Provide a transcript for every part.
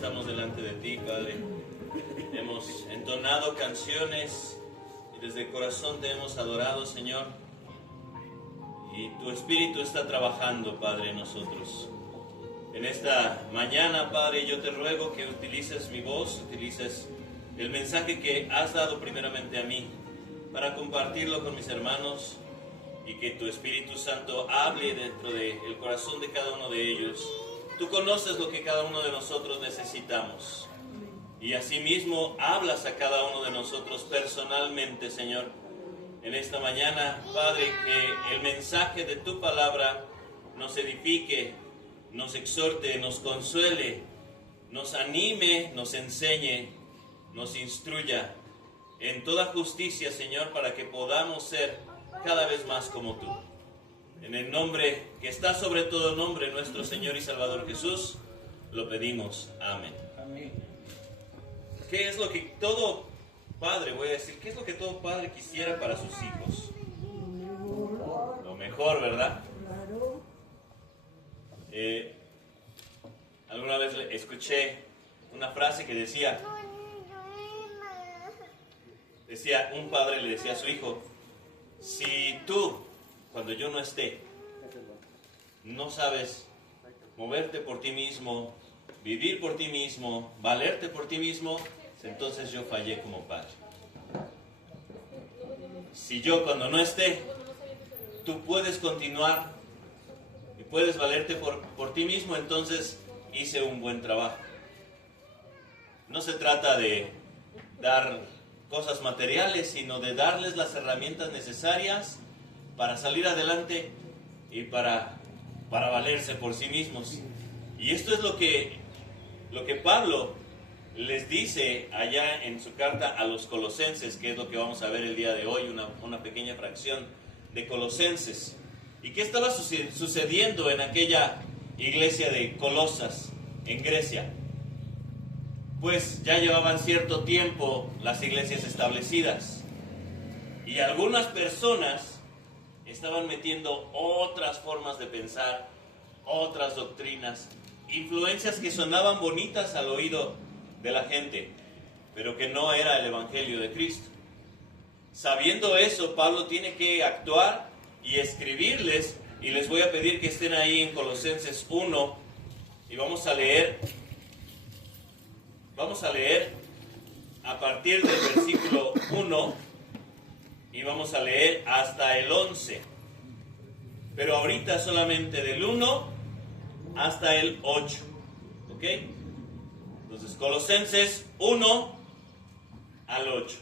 estamos delante de ti, Padre. Hemos entonado canciones y desde el corazón te hemos adorado, Señor. Y tu Espíritu está trabajando, Padre, en nosotros. En esta mañana, Padre, yo te ruego que utilices mi voz, utilices el mensaje que has dado primeramente a mí para compartirlo con mis hermanos y que tu Espíritu Santo hable dentro del corazón de cada uno de ellos. Tú conoces lo que cada uno de nosotros necesitamos y asimismo hablas a cada uno de nosotros personalmente, Señor. En esta mañana, Padre, que el mensaje de tu palabra nos edifique, nos exhorte, nos consuele, nos anime, nos enseñe, nos instruya en toda justicia, Señor, para que podamos ser cada vez más como tú. En el nombre que está sobre todo nombre, nuestro Señor y Salvador Jesús, lo pedimos. Amén. Amén. ¿Qué es lo que todo padre, voy a decir, qué es lo que todo padre quisiera para sus hijos? Lo mejor, ¿verdad? Alguna vez escuché una frase que decía, un padre le decía a su hijo, si tú, cuando yo no esté, no sabes moverte por ti mismo, vivir por ti mismo, valerte por ti mismo, entonces yo fallé como padre. Si yo cuando no esté, tú puedes continuar y puedes valerte por ti mismo, entonces hice un buen trabajo. No se trata de dar cosas materiales, sino de darles las herramientas necesarias para salir adelante y para valerse por sí mismos. Y esto es lo que Pablo les dice allá en su carta a los Colosenses, que es lo que vamos a ver el día de hoy, una pequeña fracción de Colosenses. ¿Y qué estaba sucediendo en aquella iglesia de Colosas, en Grecia? Pues ya llevaban cierto tiempo las iglesias establecidas y algunas personas estaban metiendo otras formas de pensar, otras doctrinas, influencias que sonaban bonitas al oído de la gente, pero que no era el Evangelio de Cristo. Sabiendo eso, Pablo tiene que actuar y escribirles, y les voy a pedir que estén ahí en Colosenses 1 y vamos a leer a partir del versículo 1 y vamos a leer hasta el 11. Pero ahorita solamente del 1 hasta el 8. ¿Ok? Entonces, Colosenses 1 al 8.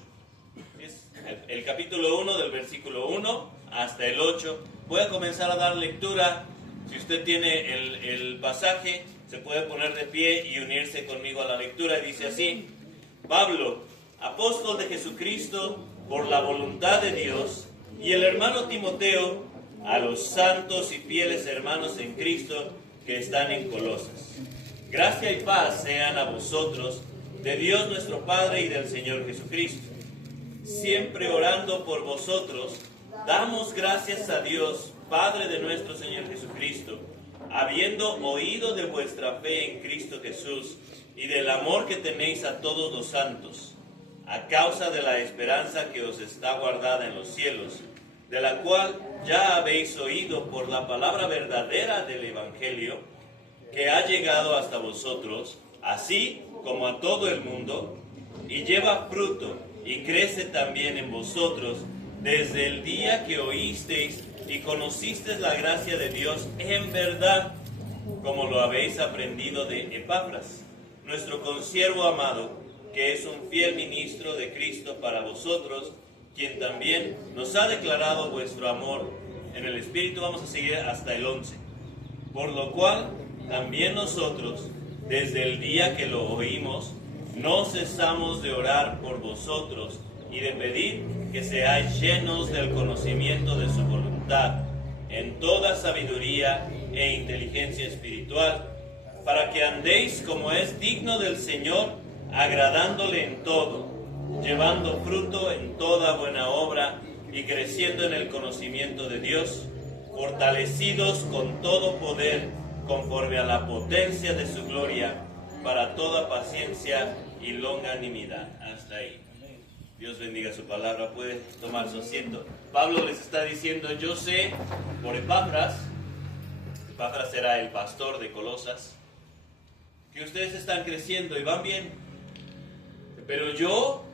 Es el capítulo 1 del versículo 1 hasta el 8. Voy a comenzar a dar lectura. Si usted tiene el pasaje, se puede poner de pie y unirse conmigo a la lectura. Dice así: Pablo, apóstol de Jesucristo, por la voluntad de Dios, y el hermano Timoteo, a los santos y fieles hermanos en Cristo que están en Colosas. Gracia y paz sean a vosotros, de Dios nuestro Padre y del Señor Jesucristo. Siempre orando por vosotros, damos gracias a Dios, Padre de nuestro Señor Jesucristo, habiendo oído de vuestra fe en Cristo Jesús y del amor que tenéis a todos los santos, a causa de la esperanza que os está guardada en los cielos, de la cual ya habéis oído por la palabra verdadera del Evangelio, que ha llegado hasta vosotros, así como a todo el mundo, y lleva fruto, y crece también en vosotros, desde el día que oísteis y conocisteis la gracia de Dios en verdad, como lo habéis aprendido de Epafras, nuestro consiervo amado, que es un fiel ministro de Cristo para vosotros, quien también nos ha declarado vuestro amor. En el Espíritu vamos a seguir hasta el 11. Por lo cual, también nosotros, desde el día que lo oímos, no cesamos de orar por vosotros y de pedir que seáis llenos del conocimiento de su voluntad, en toda sabiduría e inteligencia espiritual, para que andéis como es digno del Señor, agradándole en todo, llevando fruto en toda buena obra y creciendo en el conocimiento de Dios, fortalecidos con todo poder conforme a la potencia de su gloria, para toda paciencia y longanimidad. Hasta ahí. Dios bendiga su palabra. Puede tomar su asiento. Pablo les está diciendo, yo sé por Epafras era el pastor de Colosas, que ustedes están creciendo y van bien. Pero yo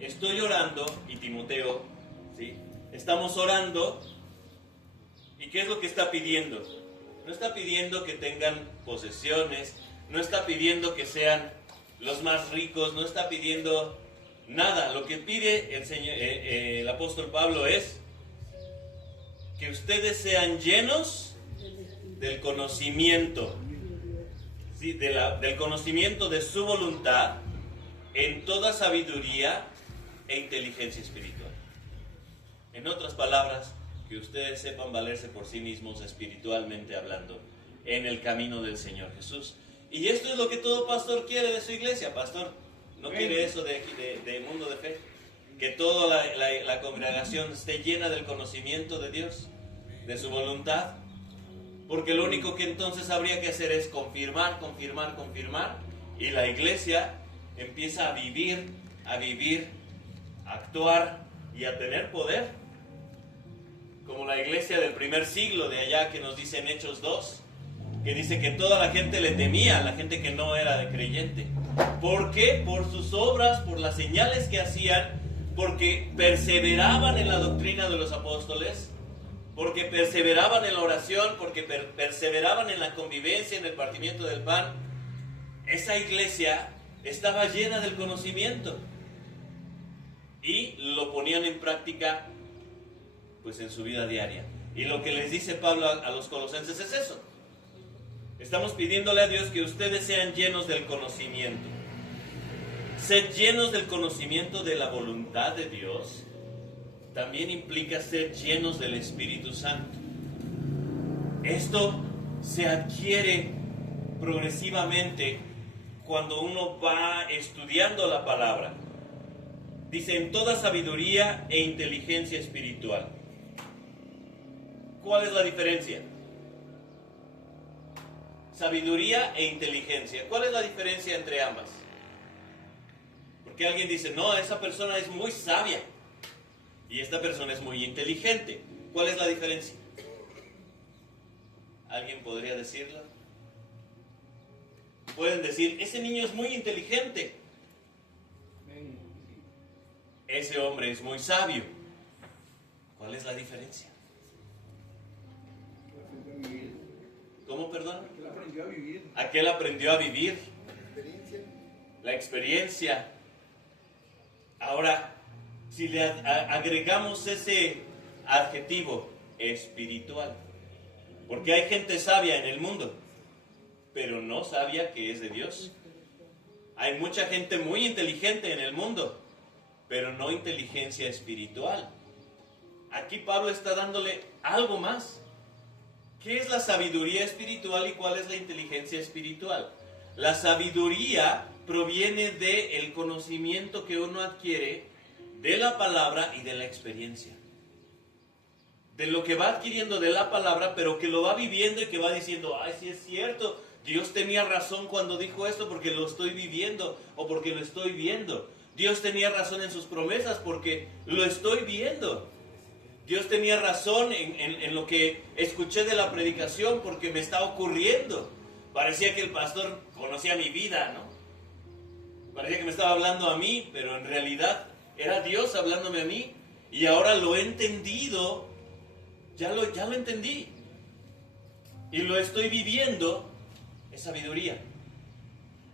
estoy orando, y Timoteo, ¿sí? Estamos orando. ¿Y qué es lo que está pidiendo? No está pidiendo que tengan posesiones, no está pidiendo que sean los más ricos, no está pidiendo nada. Lo que pide el apóstol Pablo es que ustedes sean llenos del conocimiento, ¿sí? Del conocimiento de su voluntad en toda sabiduría e inteligencia espiritual. En otras palabras, que ustedes sepan valerse por sí mismos espiritualmente hablando en el camino del Señor Jesús. Y esto es lo que todo pastor quiere de su iglesia. Pastor no quiere eso de mundo de fe, que toda la congregación esté llena del conocimiento de Dios, de su voluntad, porque lo único que entonces habría que hacer es confirmar, y la iglesia empieza a vivir, a actuar y a tener poder, como la iglesia del primer siglo de allá, que nos dice en Hechos 2, que dice que toda la gente le temía, la gente que no era de creyente. ¿Por qué? Por sus obras, por las señales que hacían, porque perseveraban en la doctrina de los apóstoles, porque perseveraban en la oración, porque perseveraban en la convivencia, en el partimiento del pan. Esa iglesia estaba llena del conocimiento y lo ponían en práctica pues en su vida diaria. Y lo que les dice Pablo a los colosenses es eso. Estamos pidiéndole a Dios que ustedes sean llenos del conocimiento. Ser llenos del conocimiento de la voluntad de Dios también implica ser llenos del Espíritu Santo. Esto se adquiere progresivamente cuando uno va estudiando la palabra. Dice, en toda sabiduría e inteligencia espiritual. ¿Cuál es la diferencia? Sabiduría e inteligencia. ¿Cuál es la diferencia entre ambas? Porque alguien dice, no, esa persona es muy sabia y esta persona es muy inteligente. ¿Cuál es la diferencia? ¿Alguien podría decirlo? Pueden decir, ese niño es muy inteligente. Ese hombre es muy sabio. ¿Cuál es la diferencia? ¿Cómo, perdón? Aquel aprendió a vivir. Aquel aprendió a vivir. La experiencia. Ahora, si le agregamos ese adjetivo espiritual, porque hay gente sabia en el mundo, pero no sabia que es de Dios. Hay mucha gente muy inteligente en el mundo, pero no inteligencia espiritual. Aquí Pablo está dándole algo más. ¿Qué es la sabiduría espiritual y cuál es la inteligencia espiritual? La sabiduría proviene del conocimiento que uno adquiere de la palabra y de la experiencia. De lo que va adquiriendo de la palabra, pero que lo va viviendo y que va diciendo, ay, sí es cierto, Dios tenía razón cuando dijo esto porque lo estoy viviendo o porque lo estoy viendo. Dios tenía razón en sus promesas porque lo estoy viendo. Dios tenía razón en lo que escuché de la predicación porque me está ocurriendo. Parecía que el pastor conocía mi vida, ¿no? Parecía que me estaba hablando a mí, pero en realidad era Dios hablándome a mí. Y ahora lo he entendido, ya lo entendí. Y lo estoy viviendo, es sabiduría.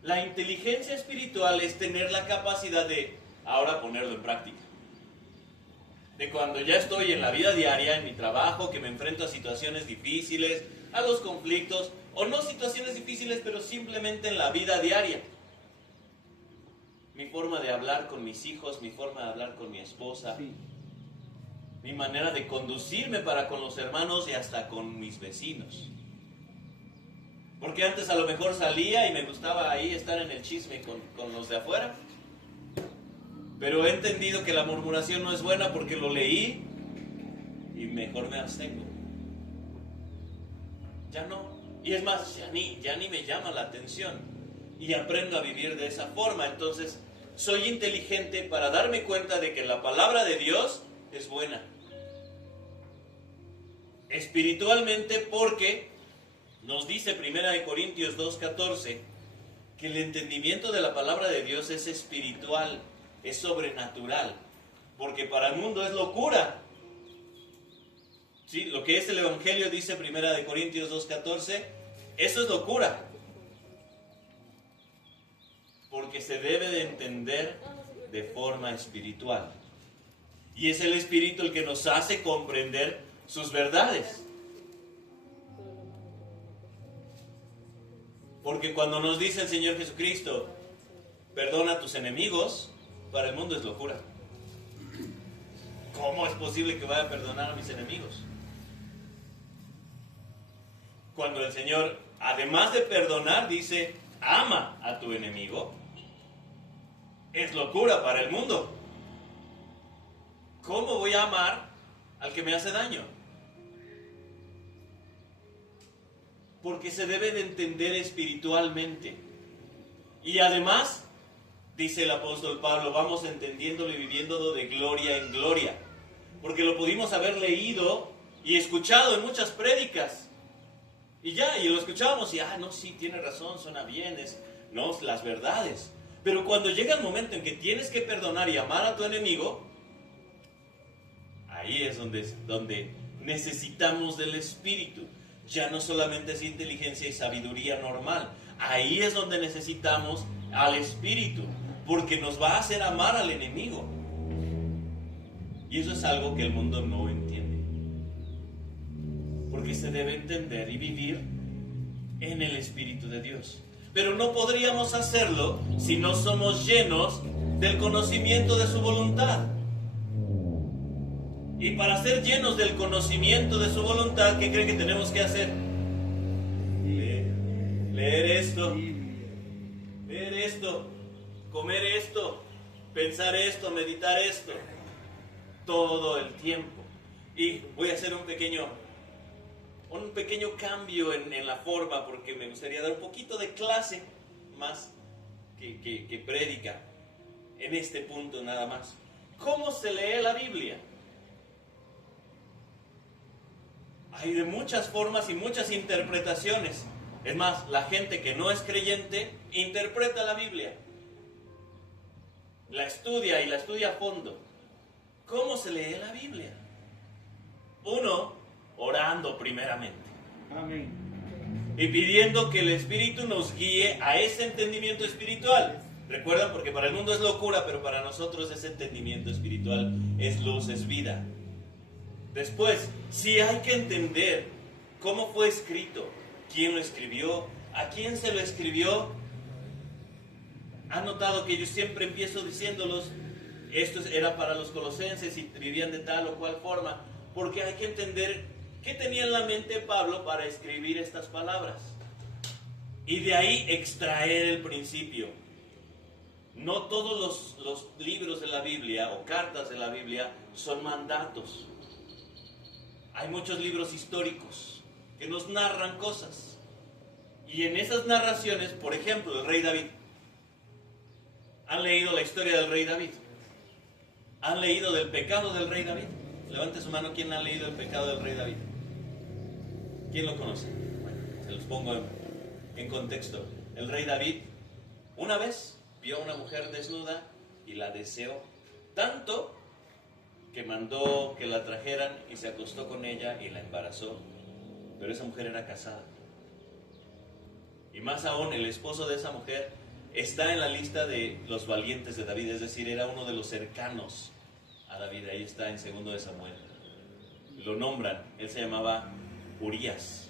La inteligencia espiritual es tener la capacidad de ahora ponerlo en práctica. De cuando ya estoy en la vida diaria, en mi trabajo, que me enfrento a situaciones difíciles, a los conflictos, o no situaciones difíciles, pero simplemente en la vida diaria. Mi forma de hablar con mis hijos, mi forma de hablar con mi esposa, sí. Mi manera de conducirme para con los hermanos y hasta con mis vecinos. Porque antes a lo mejor salía y me gustaba ahí estar en el chisme con los de afuera. Pero he entendido que la murmuración no es buena porque lo leí y mejor me abstengo. Ya no. Y es más, ya ni me llama la atención. y aprendo a vivir de esa forma. Entonces, soy inteligente para darme cuenta de que la palabra de Dios es buena. Espiritualmente, porque nos dice 1 Corintios 2:14 que el entendimiento de la palabra de Dios es espiritual, es sobrenatural, porque para el mundo es locura. ¿Sí? Lo que es el Evangelio, dice 1 Corintios 2:14, eso es locura, porque se debe de entender de forma espiritual. Y es el Espíritu el que nos hace comprender sus verdades. Porque cuando nos dice el Señor Jesucristo, perdona a tus enemigos, para el mundo es locura. ¿Cómo es posible que vaya a perdonar a mis enemigos? Cuando el Señor, además de perdonar, dice, ama a tu enemigo, es locura para el mundo. ¿Cómo voy a amar al que me hace daño? Porque se debe de entender espiritualmente. Y además, dice el apóstol Pablo, vamos entendiéndolo y viviéndolo de gloria en gloria. Porque lo pudimos haber leído y escuchado en muchas prédicas. Y lo escuchábamos y, no, sí, tiene razón, suena bien, no, las verdades. Pero cuando llega el momento en que tienes que perdonar y amar a tu enemigo, ahí es donde necesitamos del Espíritu. Ya no solamente es inteligencia y sabiduría normal. Ahí es donde necesitamos al Espíritu, porque nos va a hacer amar al enemigo. Y eso es algo que el mundo no entiende. Porque se debe entender y vivir en el Espíritu de Dios. Pero no podríamos hacerlo si no somos llenos del conocimiento de su voluntad. Y para ser llenos del conocimiento de su voluntad, ¿qué creen que tenemos que hacer? Leer esto, comer esto, pensar esto, meditar esto, todo el tiempo. Y voy a hacer un pequeño cambio en la forma, porque me gustaría dar un poquito de clase más que prédica en este punto nada más. ¿Cómo se lee la Biblia? Hay de muchas formas y muchas interpretaciones. Es más, la gente que no es creyente interpreta la Biblia. La estudia y la estudia a fondo. ¿Cómo se lee la Biblia? Uno, orando primeramente. Amén. Y pidiendo que el Espíritu nos guíe a ese entendimiento espiritual. Recuerdan, porque para el mundo es locura, pero para nosotros ese entendimiento espiritual es luz, es vida. Después, si hay que entender cómo fue escrito, quién lo escribió, a quién se lo escribió. Han notado que yo siempre empiezo diciéndolos, esto era para los colosenses y vivían de tal o cual forma, porque hay que entender qué tenía en la mente Pablo para escribir estas palabras. Y de ahí extraer el principio. No todos los libros de la Biblia o cartas de la Biblia son mandatos. Hay muchos libros históricos que nos narran cosas. Y en esas narraciones, por ejemplo, el rey David. ¿Han leído la historia del rey David? ¿Han leído del pecado del rey David? Levante su mano, ¿quién ha leído el pecado del rey David? ¿Quién lo conoce? Bueno, se los pongo en contexto. El rey David, una vez, vio a una mujer desnuda y la deseó tanto que mandó que la trajeran y se acostó con ella y la embarazó. Pero esa mujer era casada. Y más aún, el esposo de esa mujer está en la lista de los valientes de David, es decir, era uno de los cercanos a David. Ahí está en 2 de Samuel. Lo nombran, él se llamaba Urías.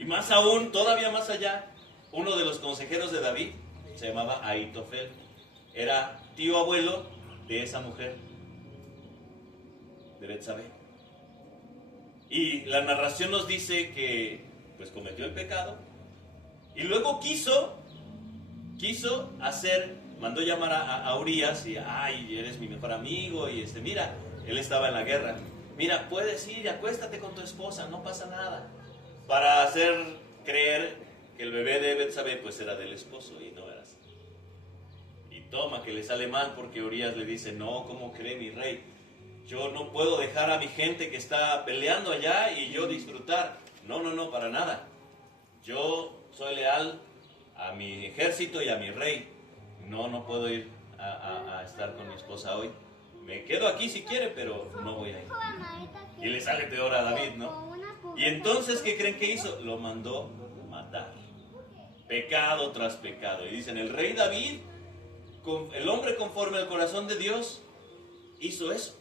Y más aún, todavía más allá, uno de los consejeros de David se llamaba Ahitofel. Era tío abuelo de esa mujer, de Betsabé. Y la narración nos dice que pues cometió el pecado y luego quiso hacer, mandó llamar a Urías y eres mi mejor amigo y mira, él estaba en la guerra, mira, puedes ir y acuéstate con tu esposa, no pasa nada, para hacer creer que el bebé de Betsabé pues era del esposo y no era así. Y toma que le sale mal porque Urías le dice, no, ¿cómo cree mi rey? Yo no puedo dejar a mi gente que está peleando allá y yo disfrutar. No, no, no, para nada. Yo soy leal a mi ejército y a mi rey. No, no puedo ir a estar con mi esposa hoy. Me quedo aquí si quiere, pero no voy a ir. Y le sale peor a David, ¿no? Y entonces, ¿qué creen que hizo? Lo mandó matar. Pecado tras pecado. Y dicen, el rey David, el hombre conforme al corazón de Dios, hizo eso.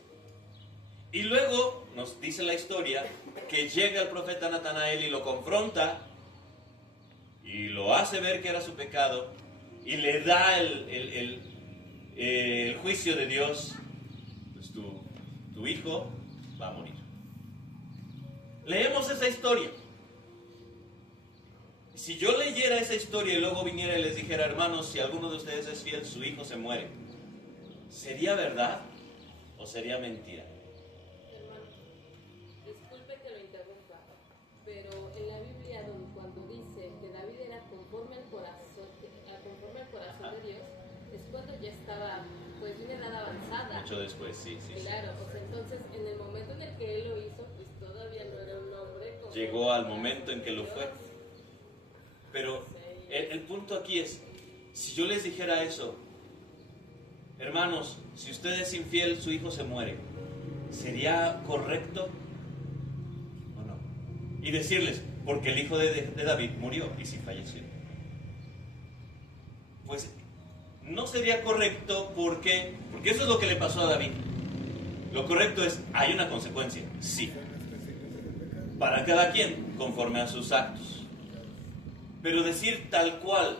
Y luego nos dice la historia que llega el profeta Natanael y lo confronta y lo hace ver que era su pecado y le da el juicio de Dios. Pues tu hijo va a morir. Leemos esa historia. Si yo leyera esa historia y luego viniera y les dijera, hermanos, si alguno de ustedes es fiel, su hijo se muere, ¿sería verdad o sería mentira? Hermano, disculpe que lo interrumpa, pero en la Biblia cuando dice que David era conforme al corazón de Dios, es cuando ya estaba pues en edad avanzada. Mucho después, sí. Claro, o sea, entonces en el momento en el que él lo hizo, pues todavía no era un hombre. Llegó al momento en que lo fue. Pero el punto aquí es, si yo les dijera eso, hermanos, si usted es infiel, su hijo se muere, ¿sería correcto o no? Y decirles, porque el hijo de David murió y sí falleció. Pues no sería correcto porque eso es lo que le pasó a David. Lo correcto es, hay una consecuencia, sí, para cada quien, conforme a sus actos. Pero decir tal cual,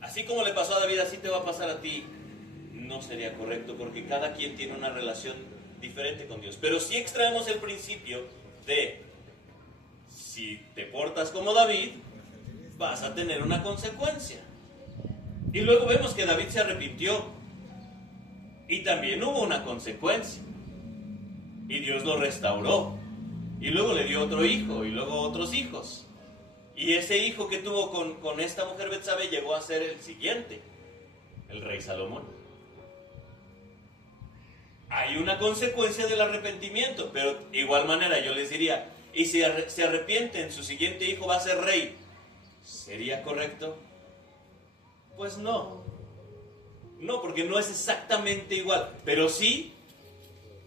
así como le pasó a David, así te va a pasar a ti, no sería correcto, porque cada quien tiene una relación diferente con Dios. Pero si extraemos el principio de, si te portas como David, vas a tener una consecuencia. Y luego vemos que David se arrepintió, y también hubo una consecuencia. Y Dios lo restauró, y luego le dio otro hijo, y luego otros hijos. Y ese hijo que tuvo con esta mujer Betsabé llegó a ser el siguiente, el rey Salomón. Hay una consecuencia del arrepentimiento, pero de igual manera yo les diría, y si se arrepienten, su siguiente hijo va a ser rey, ¿sería correcto? Pues no. No, porque no es exactamente igual, pero sí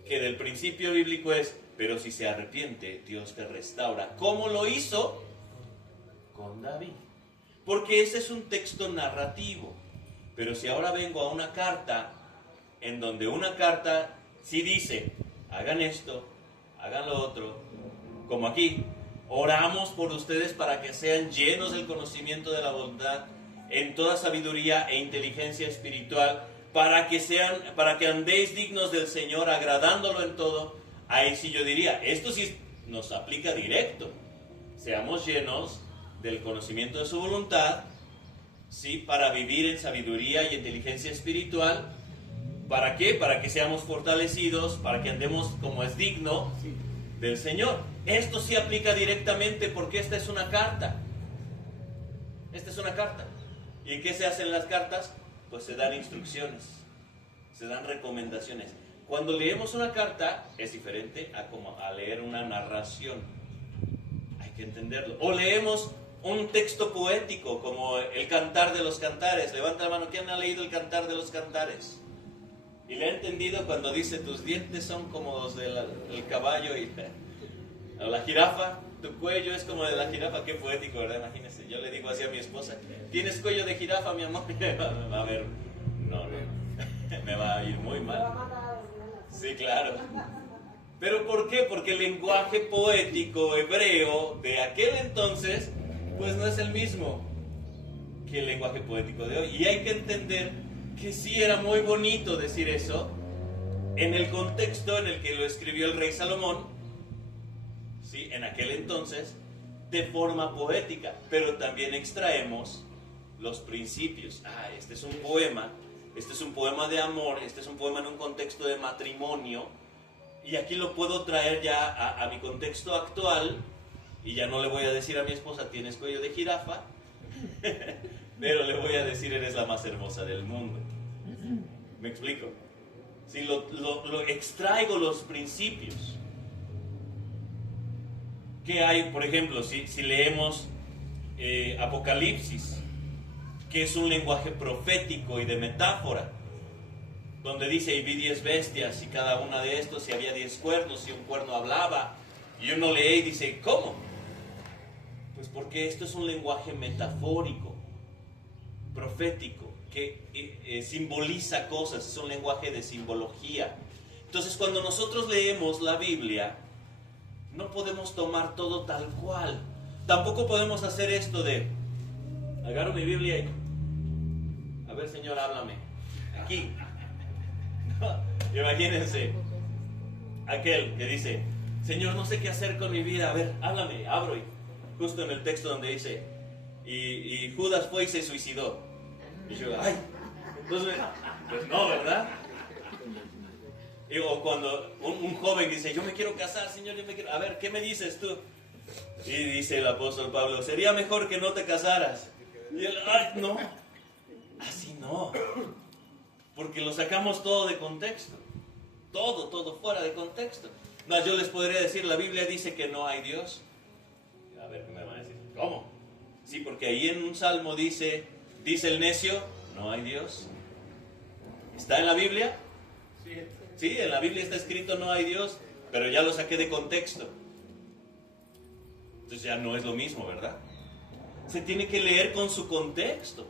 que del principio bíblico es, pero si se arrepiente, Dios te restaura. ¿Cómo lo hizo? Con David, porque ese es un texto narrativo. Pero si ahora vengo a una carta, en donde una carta sí dice, hagan esto, hagan lo otro, como aquí, oramos por ustedes para que sean llenos del conocimiento de la bondad, en toda sabiduría e inteligencia espiritual, para que andéis dignos del Señor, agradándolo en todo. Ahí sí yo diría, esto sí nos aplica directo, seamos llenos del conocimiento de su voluntad, ¿sí? Para vivir en sabiduría y inteligencia espiritual. ¿Para qué? Para que seamos fortalecidos, para que andemos como es digno del Señor. Esto sí aplica directamente porque esta es una carta. Esta es una carta. ¿Y en qué se hacen las cartas? Pues se dan instrucciones, se dan recomendaciones. Cuando leemos una carta es diferente a leer una narración. Hay que entenderlo. O leemos un texto poético como el Cantar de los Cantares. Levanta la mano, ¿quién ha leído el Cantar de los Cantares? Y le ha entendido cuando dice, tus dientes son como los del caballo y la jirafa, tu cuello es como de la jirafa. Qué poético, ¿verdad? Imagínense, yo le digo así a mi esposa, ¿tienes cuello de jirafa, mi amor? A ver, no, me va a ir muy mal. Sí, claro. ¿Pero por qué? Porque el lenguaje poético hebreo de aquel entonces pues no es el mismo que el lenguaje poético de hoy. Y hay que entender que sí era muy bonito decir eso en el contexto en el que lo escribió el rey Salomón, ¿sí? En aquel entonces, de forma poética, pero también extraemos los principios. Este es un poema, este es un poema de amor, este es un poema en un contexto de matrimonio, y aquí lo puedo traer ya a mi contexto actual. Y ya no le voy a decir a mi esposa, ¿tienes cuello de jirafa? pero le voy a decir, eres la más hermosa del mundo. ¿Me explico? Si lo extraigo los principios. ¿Qué hay, por ejemplo, si leemos Apocalipsis, que es un lenguaje profético y de metáfora, donde dice, y vi 10 bestias, y cada una de estos, y había 10 cuernos, y un cuerno hablaba, y uno lee y dice, ¿cómo? Pues porque esto es un lenguaje metafórico, profético, que simboliza cosas, es un lenguaje de simbología. Entonces, cuando nosotros leemos la Biblia, no podemos tomar todo tal cual. Tampoco podemos hacer esto de, agarro mi Biblia y, a ver, Señor, háblame, aquí. Imagínense aquel que dice, Señor, no sé qué hacer con mi vida, a ver, háblame, abro, y justo en el texto donde dice, y Judas fue y se suicidó, y yo, ay, entonces, pues no, ¿verdad? O cuando un joven dice, yo me quiero casar, Señor, yo me quiero, a ver, ¿qué me dices tú? Y dice el apóstol Pablo, sería mejor que no te casaras. Y él, ay, no, así no. Porque lo sacamos todo de contexto. Todo fuera de contexto. No, yo les podría decir, la Biblia dice que no hay Dios. A ver, ¿qué me van a decir? ¿Cómo? Sí, porque ahí en un salmo dice el necio, no hay Dios. ¿Está en la Biblia? Sí, en la Biblia está escrito no hay Dios, pero ya lo saqué de contexto. Entonces ya no es lo mismo, ¿verdad? Se tiene que leer con su contexto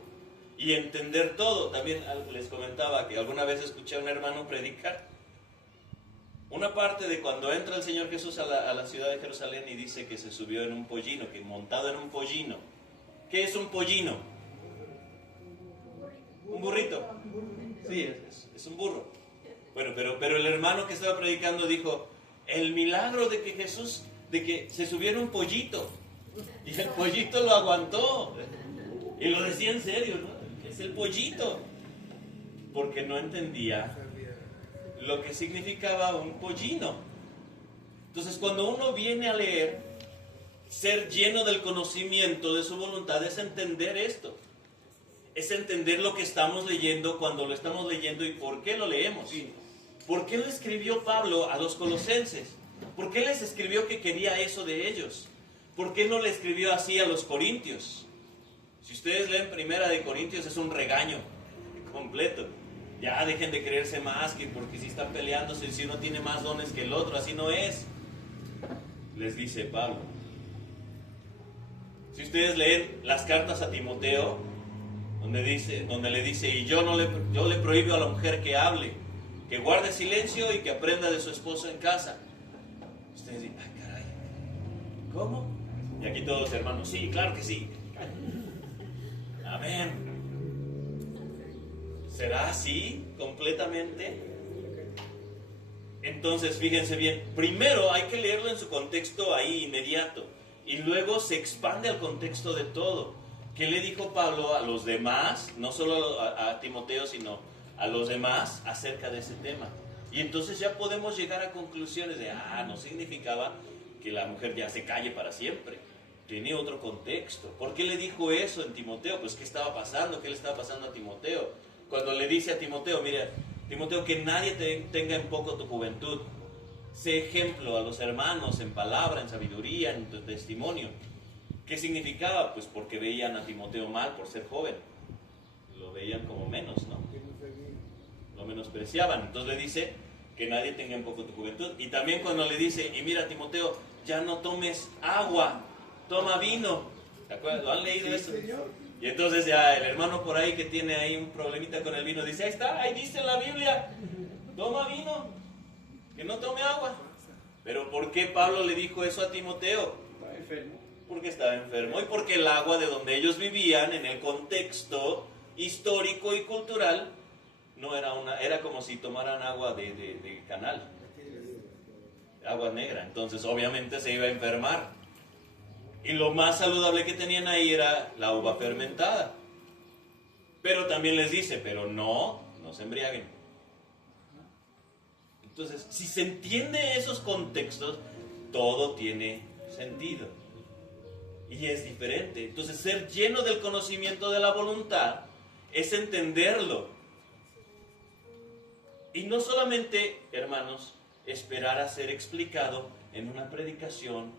y entender todo. También les comentaba que alguna vez escuché a un hermano predicar una parte de cuando entra el Señor Jesús a la ciudad de Jerusalén y dice que se subió en un pollino, que montado en un pollino. ¿Qué es un pollino? Un burrito. Sí, es un burro. Bueno, pero el hermano que estaba predicando dijo, el milagro de que Jesús, de que se subiera un pollito, y el pollito lo aguantó, y lo decía en serio, ¿no? Es el pollito, porque no entendía lo que significaba un pollino. Entonces, cuando uno viene a leer, ser lleno del conocimiento de su voluntad es entender esto, es entender lo que estamos leyendo, cuando lo estamos leyendo y por qué lo leemos. ¿Por qué le escribió Pablo a los colosenses? ¿Por qué les escribió que quería eso de ellos? ¿Por qué no le escribió así a los corintios? Si ustedes leen Primera de Corintios, es un regaño completo. Ya dejen de creerse más, que porque si están peleándose, si uno tiene más dones que el otro, así no es. Les dice Pablo. Si ustedes leen las cartas a Timoteo, donde le dice, y yo le prohíbo a la mujer que hable, que guarde silencio y que aprenda de su esposo en casa. Ustedes dicen, ah, caray, ¿cómo? Y aquí todos los hermanos, sí, claro que sí. Amén. ¿Será así completamente? Entonces, fíjense bien, primero hay que leerlo en su contexto ahí inmediato, y luego se expande al contexto de todo. ¿Qué le dijo Pablo a los demás? No solo a Timoteo, sino a los demás acerca de ese tema. Y entonces ya podemos llegar a conclusiones de, no significaba que la mujer ya se calle para siempre. Tiene otro contexto. ¿Por qué le dijo eso en Timoteo? Pues, ¿qué estaba pasando? ¿Qué le estaba pasando a Timoteo? Cuando le dice a Timoteo, mira, Timoteo, que nadie tenga en poco tu juventud. Sé ejemplo a los hermanos en palabra, en sabiduría, en tu testimonio. ¿Qué significaba? Pues porque veían a Timoteo mal por ser joven. Lo veían como menos, ¿no? Lo menospreciaban. Entonces le dice que nadie tenga en poco tu juventud. Y también cuando le dice, y mira, Timoteo, ya no tomes agua, toma vino. ¿Te acuerdas? ¿Lo han leído eso? Señor. Y entonces ya el hermano por ahí que tiene ahí un problemita con el vino dice, ahí está, ahí dice en la Biblia, toma vino, que no tome agua. Pero ¿por qué Pablo le dijo eso a Timoteo? Estaba enfermo. Porque estaba enfermo y porque el agua de donde ellos vivían, en el contexto histórico y cultural, no era como si tomaran agua de canal, agua negra. Entonces obviamente se iba a enfermar. Y lo más saludable que tenían ahí era la uva fermentada. Pero también les dice, pero no se embriaguen. Entonces, si se entiende esos contextos, todo tiene sentido. Y es diferente. Entonces, ser lleno del conocimiento de la voluntad es entenderlo. Y no solamente, hermanos, esperar a ser explicado en una predicación.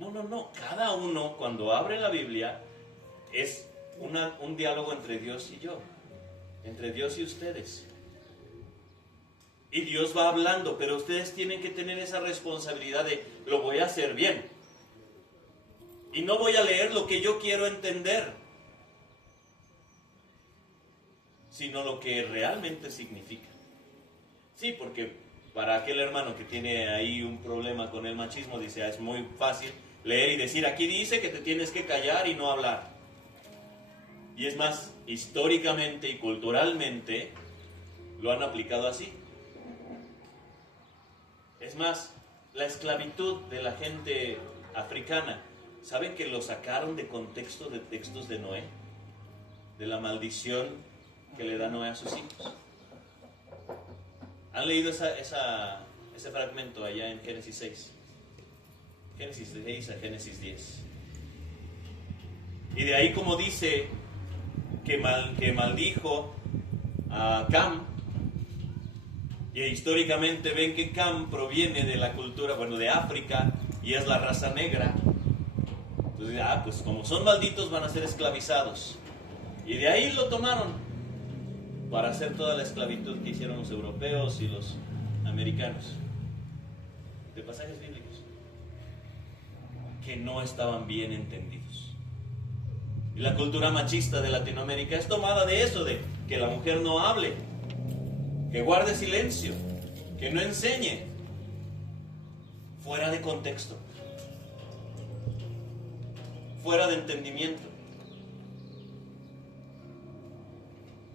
No. Cada uno, cuando abre la Biblia, es un diálogo entre Dios y yo. Entre Dios y ustedes. Y Dios va hablando, pero ustedes tienen que tener esa responsabilidad de, lo voy a hacer bien. Y no voy a leer lo que yo quiero entender, sino lo que realmente significa. Sí, porque para aquel hermano que tiene ahí un problema con el machismo, dice, es muy fácil leer y decir, aquí dice que te tienes que callar y no hablar. Y es más, históricamente y culturalmente lo han aplicado así. Es más, la esclavitud de la gente africana, ¿saben que lo sacaron de contexto de textos de Noé? De la maldición que le da Noé a sus hijos. ¿Han leído ese fragmento allá en Génesis 6? Génesis 6 a Génesis 10. Y de ahí como dice que maldijo a Cam, y históricamente ven que Cam proviene de la cultura, de África, y es la raza negra. Entonces, pues como son malditos van a ser esclavizados. Y de ahí lo tomaron para hacer toda la esclavitud que hicieron los europeos y los americanos. De pasajes bíblicos que no estaban bien entendidos. Y la cultura machista de Latinoamérica es tomada de eso, de que la mujer no hable, que guarde silencio, que no enseñe, fuera de contexto, fuera de entendimiento.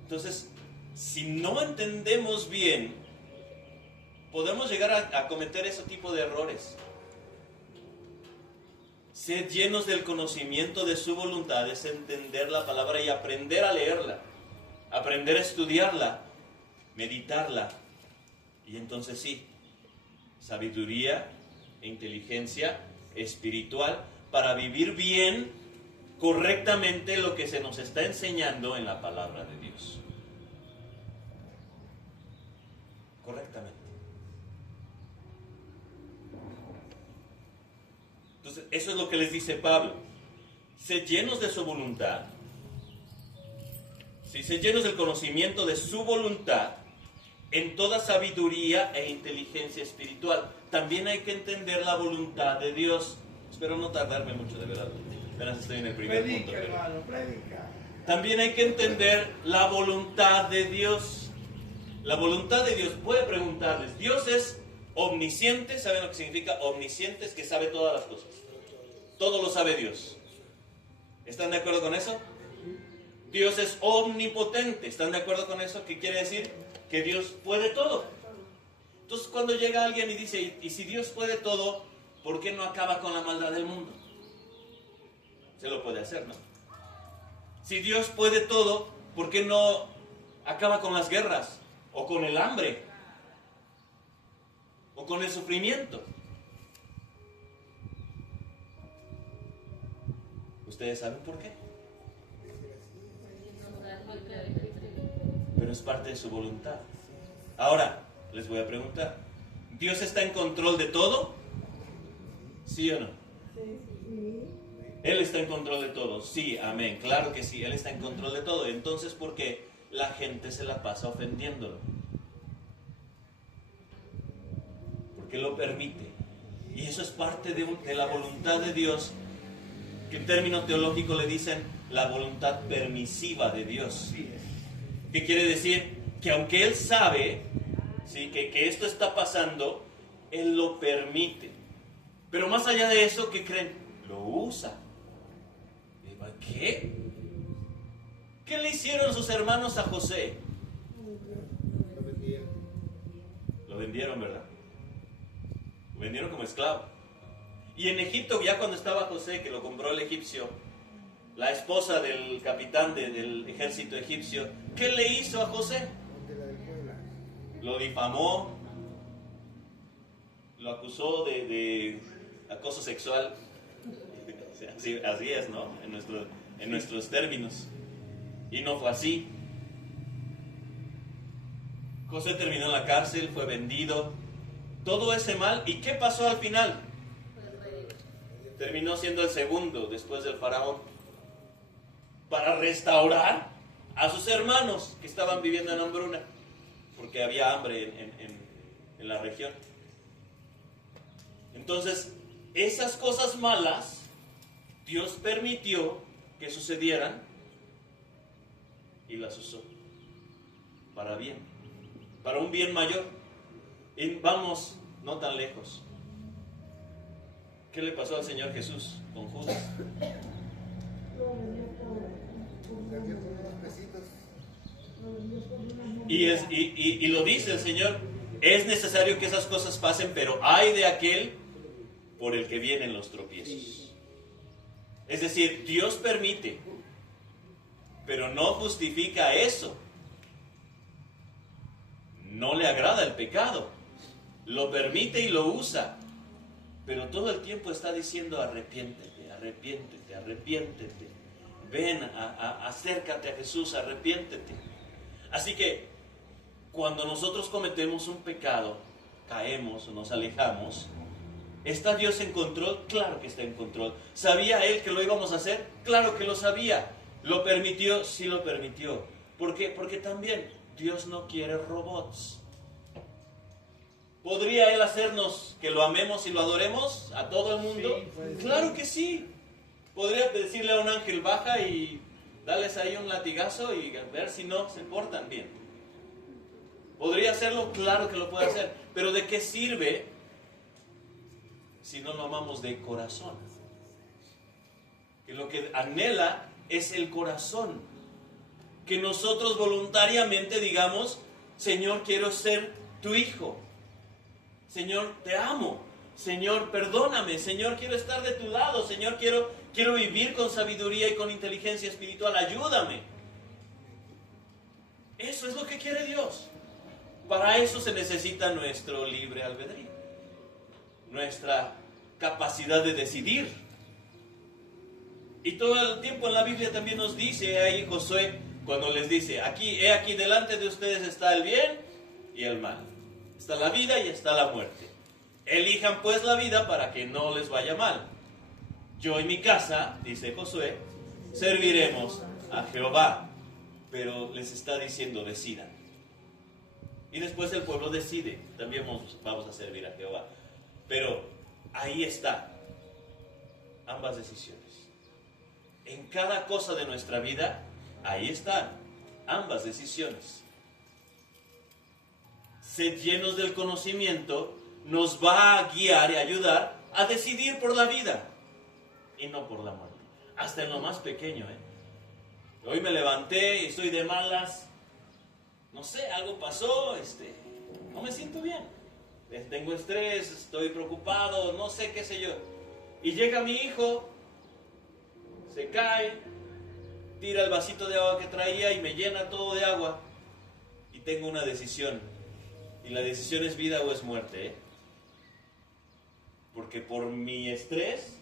Entonces, si no entendemos bien, podemos llegar a cometer ese tipo de errores. Ser llenos del conocimiento de su voluntad es entender la palabra y aprender a leerla, aprender a estudiarla, meditarla. Y entonces sí, sabiduría e inteligencia espiritual para vivir bien, correctamente lo que se nos está enseñando en la palabra de Dios. Correctamente. Entonces, eso es lo que les dice Pablo. Sed llenos de su voluntad. Si sed llenos del conocimiento de su voluntad, en toda sabiduría e inteligencia espiritual. También hay que entender la voluntad de Dios. Espero no tardarme mucho, de verdad. Apenas estoy en el primer punto. Pero hermano, predica. también hay que entender la voluntad de Dios. La voluntad de Dios. Puede preguntarles, Dios es omnisciente. ¿Saben lo que significa omnisciente? Es que sabe todas las cosas. Todo lo sabe Dios. ¿Están de acuerdo con eso? Dios es omnipotente. ¿Están de acuerdo con eso? ¿Qué quiere decir? Que Dios puede todo. Entonces cuando llega alguien y dice, y si Dios puede todo, ¿por qué no acaba con la maldad del mundo? Se lo puede hacer, ¿no? Si Dios puede todo, ¿por qué no acaba con las guerras? O con el hambre. O con el sufrimiento. ¿Ustedes saben por qué? Pero es parte de su voluntad. Ahora, les voy a preguntar, ¿Dios está en control de todo? ¿Sí o no? Él está en control de todo. Sí, amén. Claro que sí, Él está en control de todo. Entonces, ¿por qué la gente se la pasa ofendiéndolo? Porque lo permite. Y eso es parte de la voluntad de Dios, que en términos teológicos le dicen la voluntad permisiva de Dios. ¿Qué quiere decir? Que aunque Él sabe, ¿sí?, que esto está pasando, Él lo permite. Pero más allá de eso, ¿qué creen? Lo usa. ¿Qué? ¿Qué le hicieron sus hermanos a José? Lo vendieron, ¿verdad? Lo vendieron como esclavo. Y en Egipto, ya cuando estaba José, que lo compró el egipcio, la esposa del capitán del ejército egipcio, ¿qué le hizo a José? Lo difamó, lo acusó de acoso sexual. Así es, ¿no? En nuestros términos. Y no fue así. José terminó en la cárcel, fue vendido. Todo ese mal. ¿Y qué pasó al final? Terminó siendo el segundo después del faraón. Para restaurar a sus hermanos que estaban viviendo en hambruna. Porque había hambre en la región. Entonces, esas cosas malas, Dios permitió que sucedieran y las usó para bien, para un bien mayor. Y vamos, no tan lejos. ¿Qué le pasó al Señor Jesús con Judas? Y lo dice el Señor, es necesario que esas cosas pasen, pero hay de aquel por el que vienen los tropiezos. Es decir, Dios permite, pero no justifica eso. No le agrada el pecado, lo permite y lo usa, pero todo el tiempo está diciendo arrepiéntete, arrepiéntete, arrepiéntete. Ven, acércate a Jesús, arrepiéntete. Así que cuando nosotros cometemos un pecado, caemos o nos alejamos, ¿está Dios en control? Claro que está en control. ¿Sabía Él que lo íbamos a hacer? Claro que lo sabía. ¿Lo permitió? Sí lo permitió. ¿Por qué? Porque también Dios no quiere robots. ¿Podría Él hacernos que lo amemos y lo adoremos a todo el mundo? Sí, claro que sí. ¿Podría decirle a un ángel baja y darles ahí un latigazo y ver si no se portan bien? ¿Podría hacerlo? Claro que lo puede hacer. Pero ¿de qué sirve si no lo amamos de corazón? Que lo que anhela es el corazón. Que nosotros voluntariamente digamos, Señor, quiero ser tu hijo. Señor, te amo. Señor, perdóname. Señor, quiero estar de tu lado. Señor, quiero vivir con sabiduría y con inteligencia espiritual. Ayúdame. Eso es lo que quiere Dios. Para eso se necesita nuestro libre albedrío. Nuestra capacidad de decidir. Y todo el tiempo en la Biblia también nos dice ahí Josué, cuando les dice, he aquí delante de ustedes está el bien y el mal. Está la vida y está la muerte. Elijan pues la vida para que no les vaya mal. Yo y mi casa, dice Josué, serviremos a Jehová. Pero les está diciendo, decidan. Y después el pueblo decide, también vamos a servir a Jehová. Pero ahí está, ambas decisiones. En cada cosa de nuestra vida, ahí están ambas decisiones. Sed llenos del conocimiento nos va a guiar y ayudar a decidir por la vida y no por la muerte. Hasta en lo más pequeño, Hoy me levanté y estoy de malas. No sé, algo pasó, no me siento bien. Tengo estrés, estoy preocupado, no sé, qué sé yo. Y llega mi hijo, se cae, tira el vasito de agua que traía y me llena todo de agua. Y tengo una decisión. Y la decisión es vida o es muerte, Porque por mi estrés,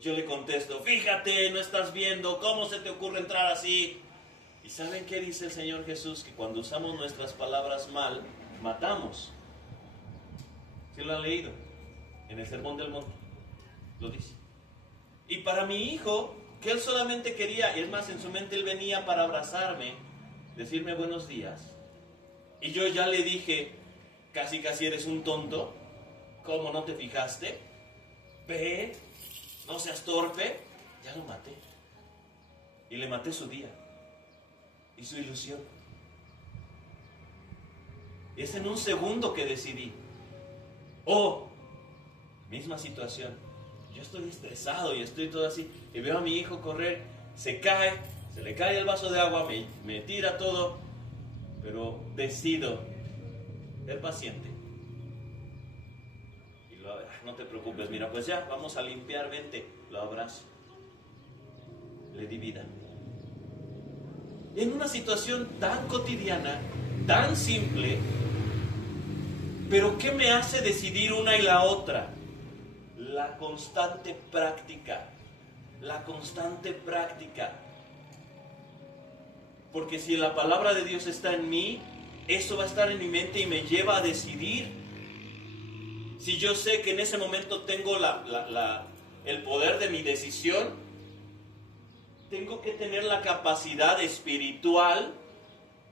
yo le contesto, fíjate, no estás viendo, ¿cómo se te ocurre entrar así? ¿Y saben qué dice el Señor Jesús? Que cuando usamos nuestras palabras mal, matamos. ¿Sí lo han leído? En el Sermón del Monte. Lo dice. Y para mi hijo, que él solamente quería, y es más, en su mente él venía para abrazarme, decirme buenos días. Y yo ya le dije, casi eres un tonto. ¿Cómo no te fijaste? Ve, no seas torpe. Ya lo maté. Y le maté su día. Y su ilusión. Y es en un segundo que decidí. Misma situación. Yo estoy estresado y estoy todo así. Y veo a mi hijo correr. Se cae. Se le cae el vaso de agua. Me tira todo. Pero decido ser paciente. Y no te preocupes. Mira, pues ya, vamos a limpiar. Vente. Lo abrazo. Le di vida. En una situación tan cotidiana, tan simple, pero ¿qué me hace decidir una y la otra? La constante práctica la constante práctica. Porque si la palabra de Dios está en mí, eso va a estar en mi mente y me lleva a decidir. Si yo sé que en ese momento tengo el poder de mi decisión, tengo que tener la capacidad espiritual,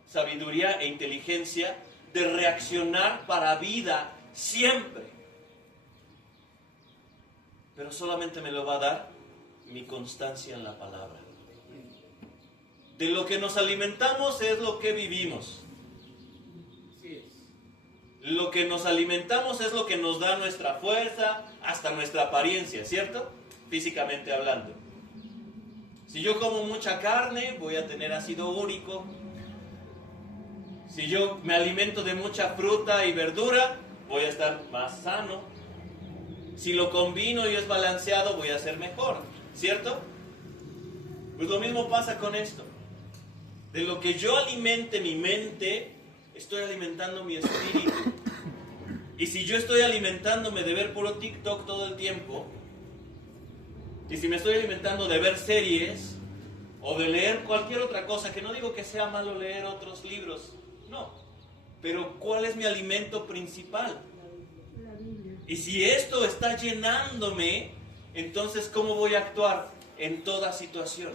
sabiduría e inteligencia de reaccionar para vida siempre. Pero solamente me lo va a dar mi constancia en la palabra. De lo que nos alimentamos es lo que vivimos. Lo que nos alimentamos es lo que nos da nuestra fuerza, hasta nuestra apariencia, ¿cierto? Físicamente hablando. Si yo como mucha carne, voy a tener ácido úrico. Si yo me alimento de mucha fruta y verdura, voy a estar más sano. Si lo combino y es balanceado, voy a ser mejor, ¿cierto? Pues lo mismo pasa con esto. De lo que yo alimente mi mente, estoy alimentando mi espíritu. Y si yo estoy alimentándome de ver puro TikTok todo el tiempo, y si me estoy alimentando de ver series, o de leer cualquier otra cosa, que no digo que sea malo leer otros libros, no. Pero ¿cuál es mi alimento principal? La Biblia. Y si esto está llenándome, entonces ¿cómo voy a actuar en toda situación?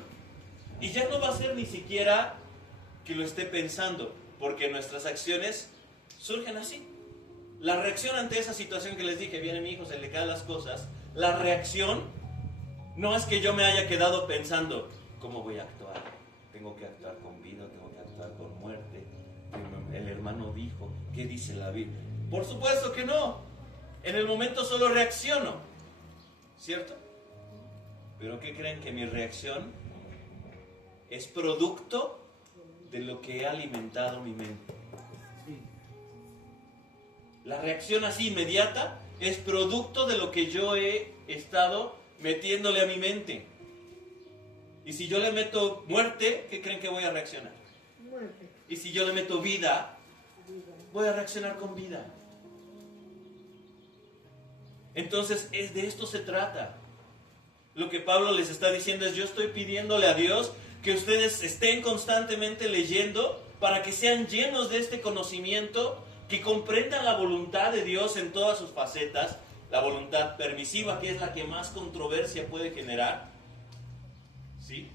Y ya no va a ser ni siquiera que lo esté pensando, porque nuestras acciones surgen así. La reacción ante esa situación que les dije, viene mi hijo, se le caen las cosas, la reacción no es que yo me haya quedado pensando, ¿cómo voy a actuar? Tengo que actuar con vida, tengo que actuar con muerte. El hermano dijo, ¿qué dice la Biblia? Por supuesto que no. En el momento solo reacciono, ¿cierto? Pero ¿qué creen? Que mi reacción es producto de lo que he alimentado mi mente. La reacción así inmediata es producto de lo que yo he estado metiéndole a mi mente. Y si yo le meto muerte, ¿qué creen que voy a reaccionar? Muerte. Y si yo le meto vida, voy a reaccionar con vida. Entonces, de esto se trata. Lo que Pablo les está diciendo es, yo estoy pidiéndole a Dios que ustedes estén constantemente leyendo para que sean llenos de este conocimiento, que comprendan la voluntad de Dios en todas sus facetas, la voluntad permisiva, que es la que más controversia puede generar, ¿sí?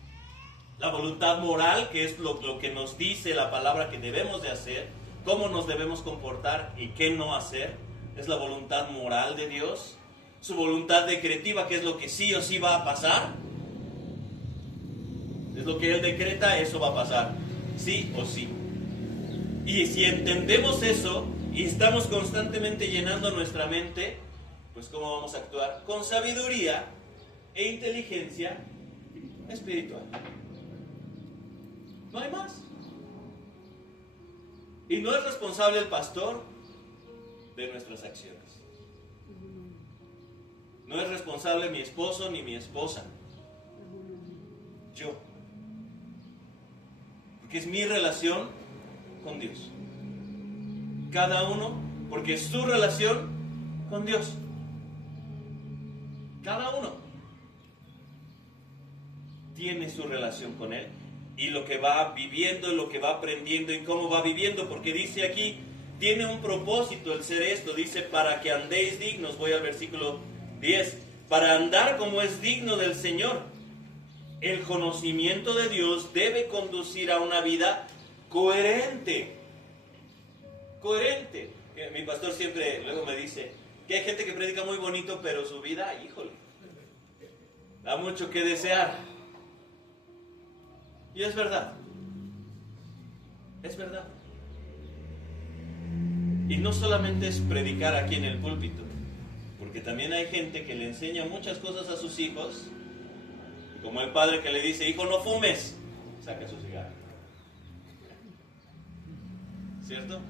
La voluntad moral, que es lo que nos dice la palabra que debemos de hacer, cómo nos debemos comportar y qué no hacer, es la voluntad moral de Dios. Su voluntad decretiva, que es lo que sí o sí va a pasar, es lo que Él decreta, eso va a pasar, sí o sí. Y si entendemos eso y estamos constantemente llenando nuestra mente, pues ¿cómo vamos a actuar? Con sabiduría e inteligencia espiritual. No hay más. Y no es responsable el pastor de nuestras acciones. No es responsable mi esposo ni mi esposa. Yo. Porque es mi relación con Dios. Cada uno, porque es su relación con Dios. Cada uno tiene su relación con Él y lo que va viviendo, lo que va aprendiendo y cómo va viviendo, porque dice aquí, tiene un propósito el ser esto, dice, para que andéis dignos, voy al versículo 10, para andar como es digno del Señor. El conocimiento de Dios debe conducir a una vida coherente. Coherente. Mi pastor siempre luego me dice que hay gente que predica muy bonito, pero su vida, híjole, da mucho que desear. Y es verdad. Es verdad. Y no solamente es predicar aquí en el púlpito, porque también hay gente que le enseña muchas cosas a sus hijos, como el padre que le dice, hijo, no fumes, saca su cigarro. ¿Cierto?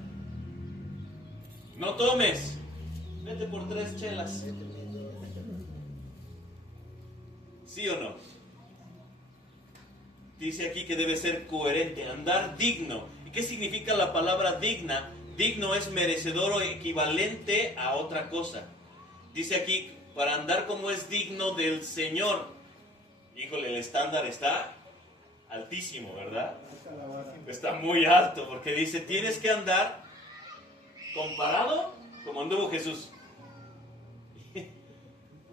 No tomes, vete por 3 chelas. ¿Sí o no? Dice aquí que debe ser coherente, andar digno. ¿Y qué significa la palabra digna? Digno es merecedor o equivalente a otra cosa. Dice aquí, para andar como es digno del Señor. híjole, el estándar está altísimo, ¿verdad? Hasta la base. Está muy alto, porque dice, tienes que andar comparado como anduvo Jesús.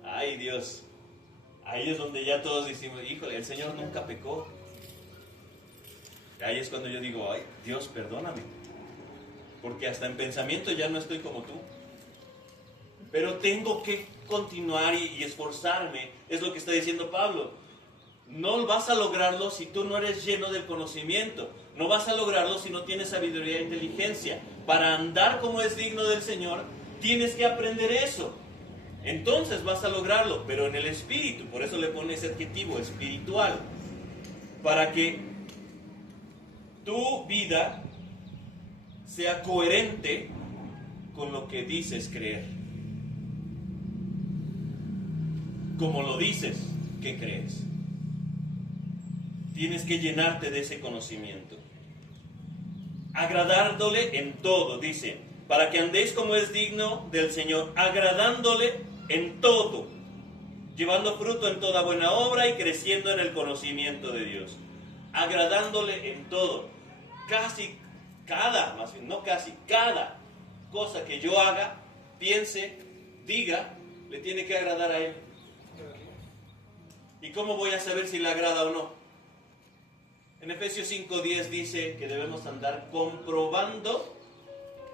Ay, Dios. Ahí es donde ya todos decimos, híjole, el Señor nunca pecó. Ahí es cuando yo digo, ay, Dios, perdóname. Porque hasta en pensamiento ya no estoy como tú. Pero tengo que continuar y esforzarme. Es lo que está diciendo Pablo. No vas a lograrlo si tú no eres lleno del conocimiento. No vas a lograrlo si no tienes sabiduría e inteligencia. Para andar como es digno del Señor, tienes que aprender eso. Entonces vas a lograrlo, pero en el espíritu. Por eso le pone ese adjetivo, espiritual. Para que tu vida sea coherente con lo que dices creer. Como lo dices, ¿qué crees? Tienes que llenarte de ese conocimiento. Agradándole en todo, dice, para que andéis como es digno del Señor, agradándole en todo, llevando fruto en toda buena obra y creciendo en el conocimiento de Dios. Agradándole en todo. Cada cosa que yo haga, piense, diga, le tiene que agradar a Él. ¿Y cómo voy a saber si le agrada o no? En Efesios 5:10 dice que debemos andar comprobando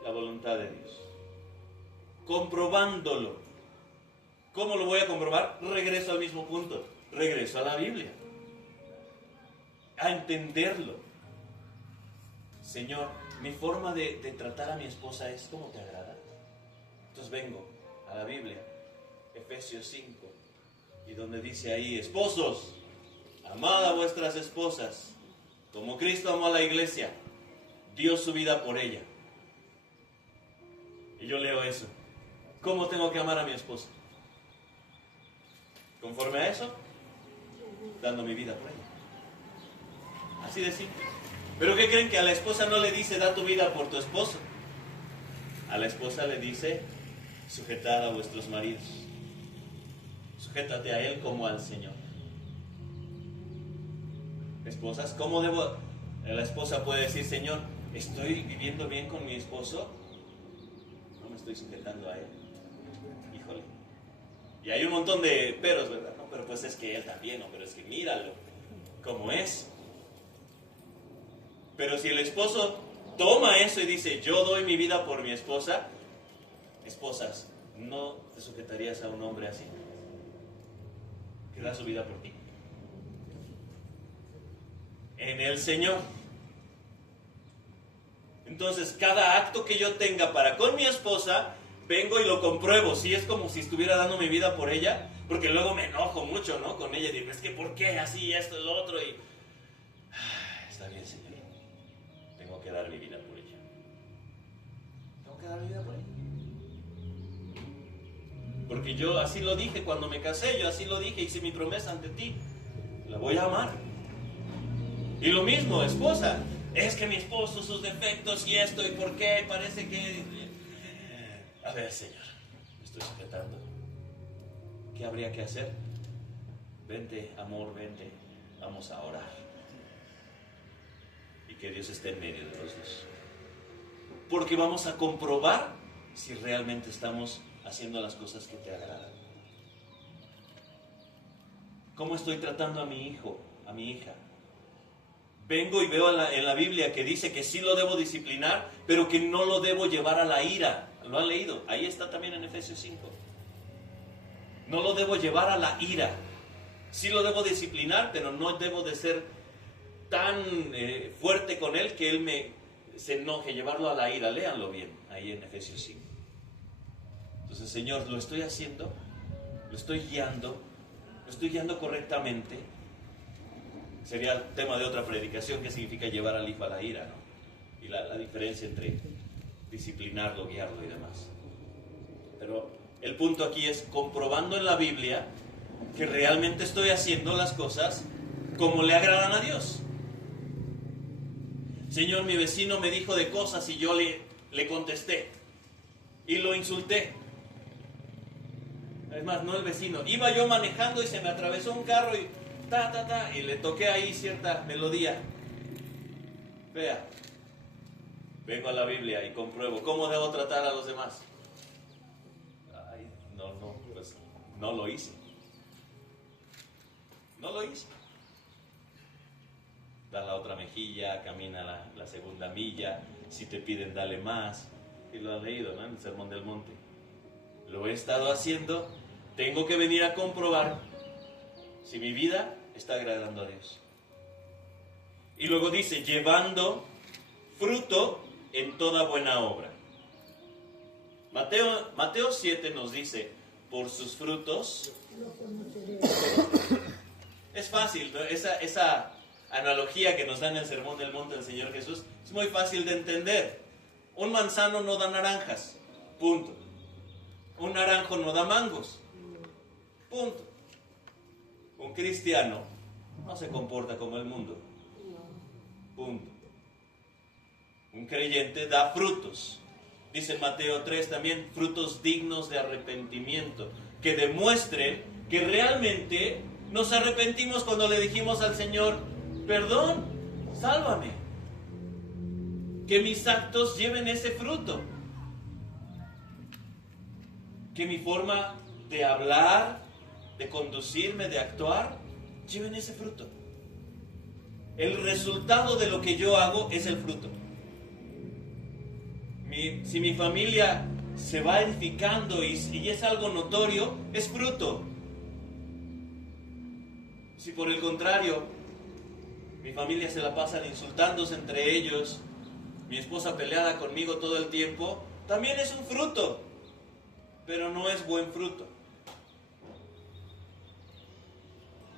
la voluntad de Dios. Comprobándolo. ¿Cómo lo voy a comprobar? Regreso al mismo punto. Regreso a la Biblia. A entenderlo. Señor, mi forma de tratar a mi esposa es como te agrada. Entonces vengo a la Biblia, Efesios 5, y donde dice ahí, esposos, amad a vuestras esposas, como Cristo amó a la iglesia, dio su vida por ella. Y yo leo eso. ¿Cómo tengo que amar a mi esposa? Conforme a eso, dando mi vida por ella. Así de simple. ¿Pero qué creen? Que a la esposa no le dice, da tu vida por tu esposo. A la esposa le dice, sujetad a vuestros maridos. Sujétate a él como al Señor. Esposas, ¿cómo debo? La esposa puede decir, Señor, ¿estoy viviendo bien con mi esposo? No me estoy sujetando a él. Híjole. Y hay un montón de peros, ¿verdad? No, pero pues es que él también, no, pero es que míralo, cómo es. Pero si el esposo toma eso y dice, yo doy mi vida por mi esposa, esposas, ¿no te sujetarías a un hombre así? Que da su vida por ti. En el Señor. Entonces, cada acto que yo tenga para con mi esposa, vengo y lo compruebo. Si es como si estuviera dando mi vida por ella, porque luego me enojo mucho, ¿no? Con ella y digo, es que ¿por qué así, esto, lo otro? Y está bien, Señor. Tengo que dar mi vida por ella. Tengo que dar mi vida por ella. Porque yo así lo dije cuando me casé, yo así lo dije, hice mi promesa ante ti. La voy a amar. Y lo mismo, esposa. Es que mi esposo, sus defectos y esto, y por qué, parece que... A ver, Señor, me estoy sujetando. ¿Qué habría que hacer? Vente, amor, vente, vamos a orar. Y que Dios esté en medio de los dos. Porque vamos a comprobar si realmente estamos haciendo las cosas que te agradan. ¿Cómo estoy tratando a mi hijo, a mi hija? Vengo y veo en la Biblia que dice que sí lo debo disciplinar, pero que no lo debo llevar a la ira. ¿Lo han leído? Ahí está también en Efesios 5. No lo debo llevar a la ira. Sí lo debo disciplinar, pero no debo de ser tan fuerte con él que él se enoje, llevarlo a la ira. Léanlo bien, ahí en Efesios 5. Entonces, Señor, lo estoy haciendo, lo estoy guiando correctamente. Sería el tema de otra predicación, que significa llevar al hijo a la ira, ¿no? Y la diferencia entre disciplinarlo, guiarlo y demás. Pero el punto aquí es comprobando en la Biblia que realmente estoy haciendo las cosas como le agradan a Dios. Señor, mi vecino me dijo de cosas y yo le contesté y lo insulté. Es más, no el vecino. Iba yo manejando y se me atravesó un carro y y le toqué ahí cierta melodía. Vea, vengo a la Biblia y compruebo cómo debo tratar a los demás. Ay, pues no lo hice. No lo hice. Da la otra mejilla, camina la segunda milla, si te piden dale más. Y lo has leído, ¿no? En el Sermón del Monte. Lo he estado haciendo, tengo que venir a comprobar si mi vida está agradando a Dios. Y luego dice, llevando fruto en toda buena obra. Mateo 7 nos dice, por sus frutos. Es fácil, ¿no? Esa analogía que nos da en el Sermón del Monte del Señor Jesús es muy fácil de entender. Un manzano no da naranjas, punto. Un naranjo no da mangos, punto. Un cristiano no se comporta como el mundo, punto. Un creyente da frutos. Dice Mateo 3 también, frutos dignos de arrepentimiento, que demuestren que realmente nos arrepentimos cuando le dijimos al Señor, perdón, sálvame. Que mis actos lleven ese fruto. Que mi forma de hablar, de conducirme, de actuar, lleven ese fruto. El resultado de lo que yo hago es el fruto. Si mi familia se va edificando y es algo notorio, es fruto. Si por el contrario, mi familia se la pasan insultándose entre ellos, mi esposa peleada conmigo todo el tiempo, también es un fruto, pero no es buen fruto.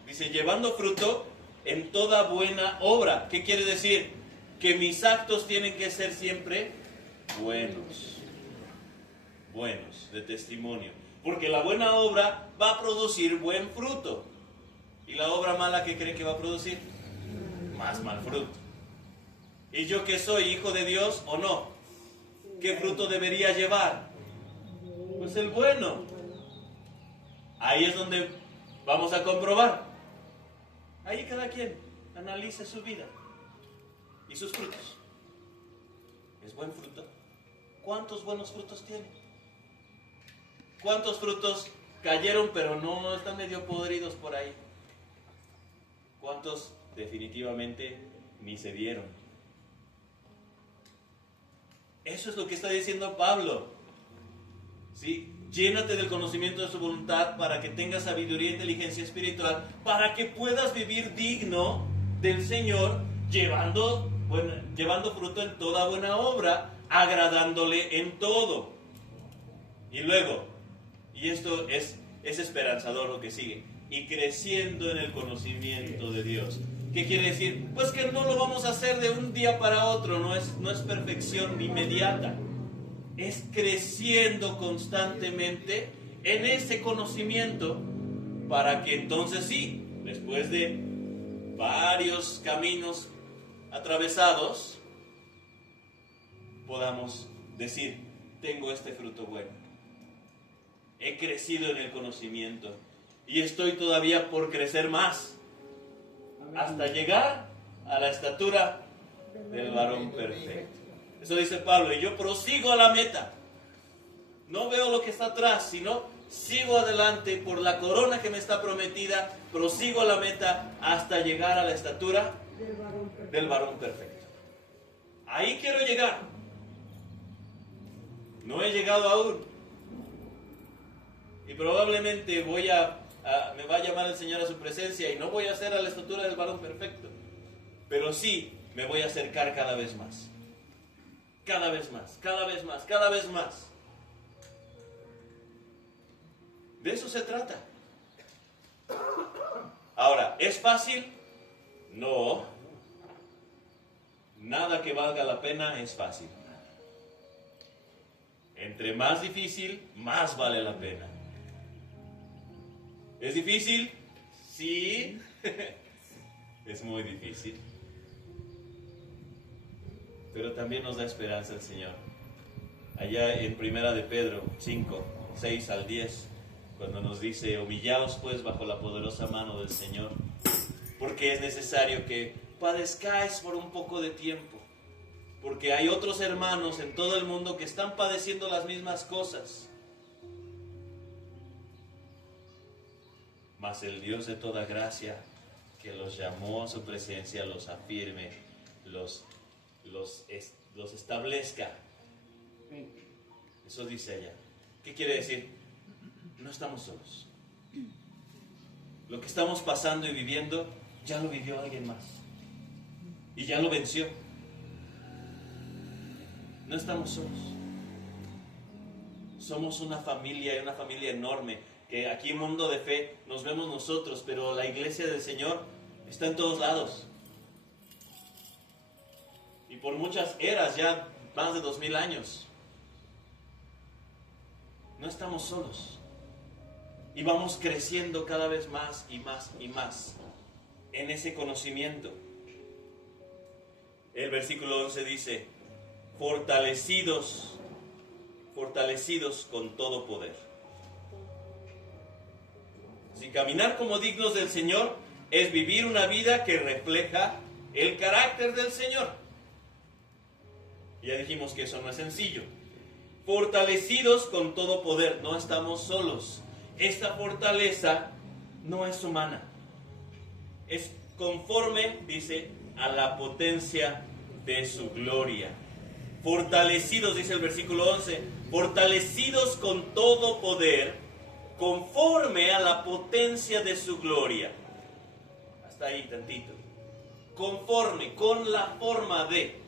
Dice, llevando fruto en toda buena obra. ¿Qué quiere decir? Que mis actos tienen que ser siempre buenos, de testimonio. Porque la buena obra va a producir buen fruto. ¿Y la obra mala qué cree que va a producir? Más mal fruto. ¿Y yo que soy hijo de Dios o no? ¿Qué fruto debería llevar? Pues el bueno. Ahí es donde vamos a comprobar. Ahí cada quien analice su vida y sus frutos. ¿Es buen fruto? ¿Cuántos buenos frutos tiene? ¿Cuántos frutos cayeron pero no están medio podridos por ahí? ¿Cuántos definitivamente ni se dieron? Eso es lo que está diciendo Pablo. ¿Sí? Llénate del conocimiento de su voluntad para que tengas sabiduría e inteligencia espiritual, para que puedas vivir digno del Señor, llevando fruto en toda buena obra, agradándole en todo. Y luego, y esto es esperanzador lo que sigue, y creciendo en el conocimiento de Dios. ¿Qué quiere decir? Pues que no lo vamos a hacer de un día para otro, no es perfección inmediata. Es creciendo constantemente en ese conocimiento para que entonces sí, después de varios caminos atravesados, podamos decir, tengo este fruto bueno. He crecido en el conocimiento y estoy todavía por crecer más hasta llegar a la estatura del varón perfecto. Eso dice Pablo, y yo prosigo a la meta. No veo lo que está atrás, sino sigo adelante por la corona que me está prometida, prosigo a la meta hasta llegar a la estatura del varón perfecto. Ahí quiero llegar. No he llegado aún. Y probablemente me va a llamar el Señor a su presencia y no voy a ser a la estatura del varón perfecto. Pero sí me voy a acercar cada vez más. Cada vez más, cada vez más, cada vez más. De eso se trata. Ahora, ¿es fácil? No. Nada que valga la pena es fácil. Entre más difícil, más vale la pena. ¿Es difícil? Sí. Es muy difícil. Pero también nos da esperanza el Señor. Allá en Primera de Pedro 5, 6 al 10, cuando nos dice, humillaos pues bajo la poderosa mano del Señor, porque es necesario que padezcáis por un poco de tiempo, porque hay otros hermanos en todo el mundo que están padeciendo las mismas cosas. Mas el Dios de toda gracia, que los llamó a su presencia, los afirme, los establezca. Eso dice ella. ¿Qué quiere decir? No estamos solos. Lo que estamos pasando y viviendo, ya lo vivió alguien más. Y ya lo venció. No estamos solos. Somos una familia enorme, que aquí en Mundo de Fe nos vemos nosotros, pero la iglesia del Señor está en todos lados. Y por muchas eras, ya más de 2000 años. No estamos solos. Y vamos creciendo cada vez más y más y más en ese conocimiento. El versículo 11 dice, fortalecidos con todo poder. Si caminar como dignos del Señor es vivir una vida que refleja el carácter del Señor. Ya dijimos que eso no es sencillo. Fortalecidos con todo poder, no estamos solos. Esta fortaleza no es humana. Es conforme, dice, a la potencia de su gloria. Fortalecidos, dice el versículo 11, fortalecidos con todo poder, conforme a la potencia de su gloria. Hasta ahí tantito. Conforme, con la forma de.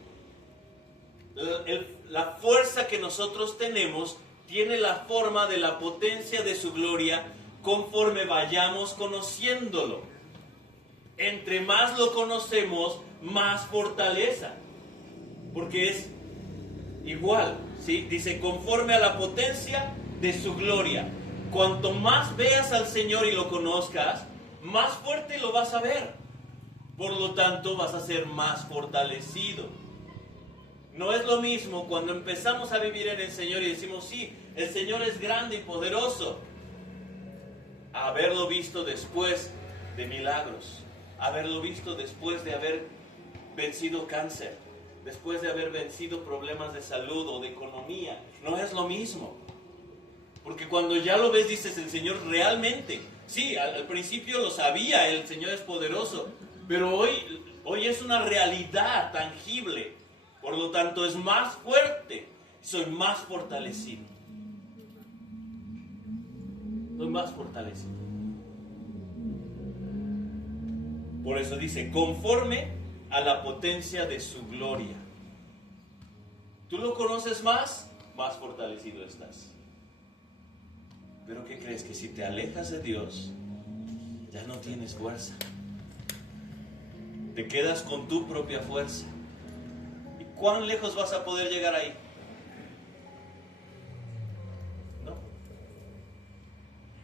La fuerza que nosotros tenemos tiene la forma de la potencia de su gloria conforme vayamos conociéndolo. Entre más lo conocemos, más fortaleza. Porque es igual, ¿sí? Dice, conforme a la potencia de su gloria. Cuanto más veas al Señor y lo conozcas, más fuerte lo vas a ver. Por lo tanto, vas a ser más fortalecido. No es lo mismo cuando empezamos a vivir en el Señor y decimos, sí, el Señor es grande y poderoso. Haberlo visto después de milagros. Haberlo visto después de haber vencido cáncer. Después de haber vencido problemas de salud o de economía. No es lo mismo. Porque cuando ya lo ves, dices, el Señor realmente. Sí, al principio lo sabía, el Señor es poderoso. Pero hoy es una realidad tangible. Por lo tanto, es más fuerte. Soy más fortalecido. Soy más fortalecido. Por eso dice, conforme a la potencia de su gloria. Tú lo conoces más fortalecido estás. Pero ¿qué crees? Que si te alejas de Dios, ya no tienes fuerza. Te quedas con tu propia fuerza. ¿Y cuán lejos vas a poder llegar ahí? ¿No?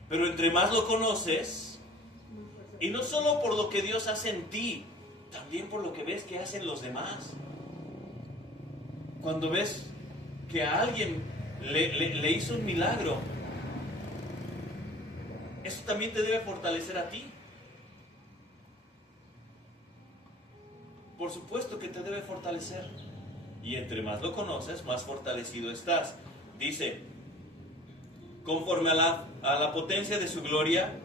Pero entre más lo conoces, y no solo por lo que Dios hace en ti, también por lo que ves que hacen los demás. Cuando ves que a alguien le hizo un milagro, eso también te debe fortalecer a ti. Por supuesto que te debe fortalecer. Y entre más lo conoces, más fortalecido estás. Dice, conforme a la potencia de su gloria,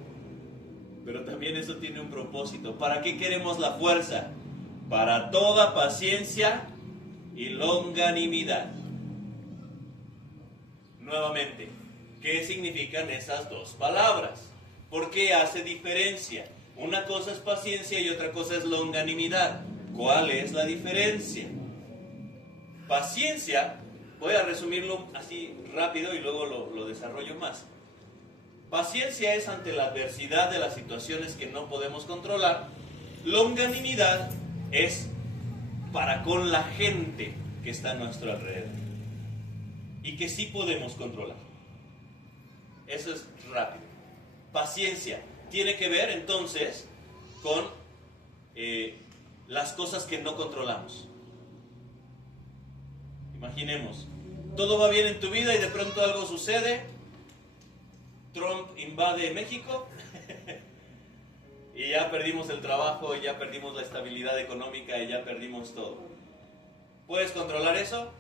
pero también eso tiene un propósito. ¿Para qué queremos la fuerza? Para toda paciencia y longanimidad. Nuevamente, ¿qué significan esas dos palabras? ¿Por qué hace diferencia? Una cosa es paciencia y otra cosa es longanimidad. ¿Cuál es la diferencia? Paciencia, voy a resumirlo así rápido y luego lo desarrollo más. Paciencia es ante la adversidad de las situaciones que no podemos controlar. Longanimidad es para con la gente que está a nuestro alrededor y que sí podemos controlar. Eso es rápido. Paciencia tiene que ver entonces con las cosas que no controlamos. Imaginemos, todo va bien en tu vida y de pronto algo sucede. Trump invade México y ya perdimos el trabajo, y ya perdimos la estabilidad económica, y ya perdimos todo. ¿Puedes controlar eso?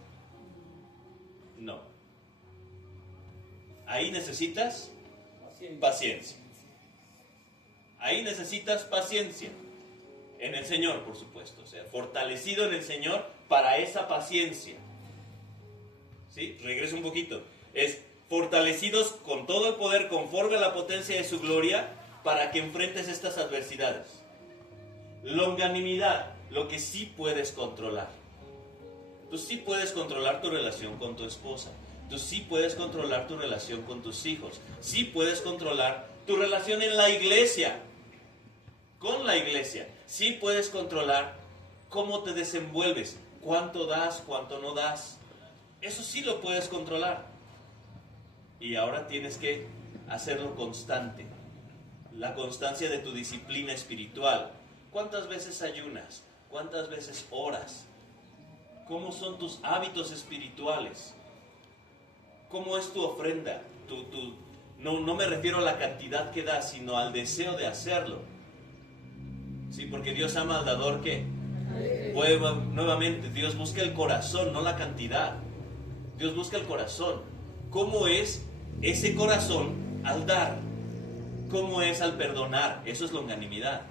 No. Ahí necesitas paciencia. Ahí necesitas paciencia. En el Señor, por supuesto. O sea, fortalecido en el Señor para esa paciencia. ¿Sí? Regreso un poquito. Es fortalecidos con todo el poder conforme a la potencia de su gloria para que enfrentes estas adversidades. Longanimidad, lo que sí puedes controlar. Tú sí puedes controlar tu relación con tu esposa. Tú sí puedes controlar tu relación con tus hijos. Sí puedes controlar tu relación en la iglesia. Con la iglesia. Sí puedes controlar cómo te desenvuelves. Cuánto das, cuánto no das. Eso sí lo puedes controlar. Y ahora tienes que hacerlo constante. La constancia de tu disciplina espiritual. ¿Cuántas veces ayunas? ¿Cuántas veces oras? ¿Cómo son tus hábitos espirituales? ¿Cómo es tu ofrenda? No me refiero a la cantidad que das, sino al deseo de hacerlo. Sí, porque Dios ama al dador que nuevamente, Dios busca el corazón, no la cantidad. Dios busca el corazón. ¿Cómo es ese corazón al dar? ¿Cómo es al perdonar? Eso es longanimidad.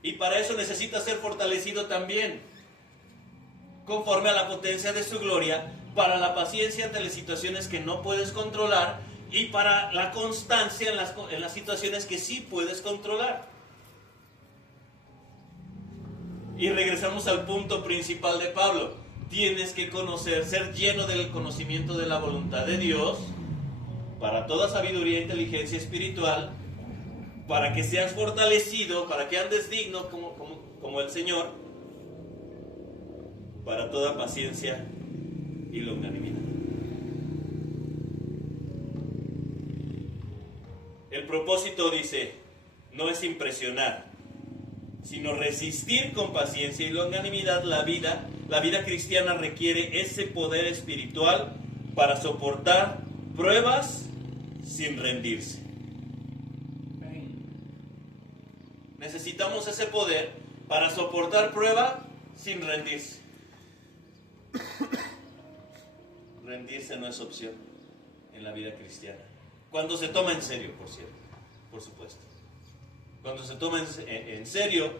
Y para eso necesita ser fortalecido también, conforme a la potencia de su gloria, para la paciencia ante las situaciones que no puedes controlar y para la constancia en las situaciones que sí puedes controlar. Y regresamos al punto principal de Pablo. Tienes que conocer, ser lleno del conocimiento de la voluntad de Dios para toda sabiduría e inteligencia espiritual, para que seas fortalecido, para que andes digno como el Señor, para toda paciencia y longanimidad. El propósito, dice, no es impresionar, sino resistir con paciencia y longanimidad la vida cristiana requiere ese poder espiritual para soportar pruebas sin rendirse. Necesitamos ese poder para soportar prueba sin rendirse. Rendirse no es opción en la vida cristiana. Cuando se toma en serio, por supuesto. Cuando se toma en serio,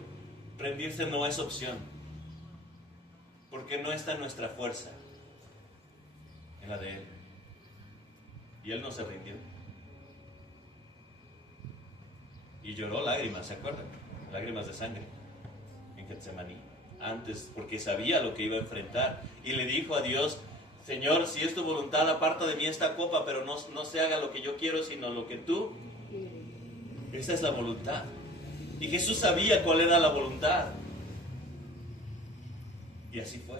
rendirse no es opción. Porque no está en nuestra fuerza, en la de Él. Y Él no se rindió. Y lloró lágrimas, ¿se acuerdan? Lágrimas de sangre en Getsemaní. Antes, porque sabía lo que iba a enfrentar. Y le dijo a Dios: Señor, si es tu voluntad, aparta de mí esta copa, pero no se haga lo que yo quiero, sino lo que tú. Esa es la voluntad. Y Jesús sabía cuál era la voluntad. Y así fue.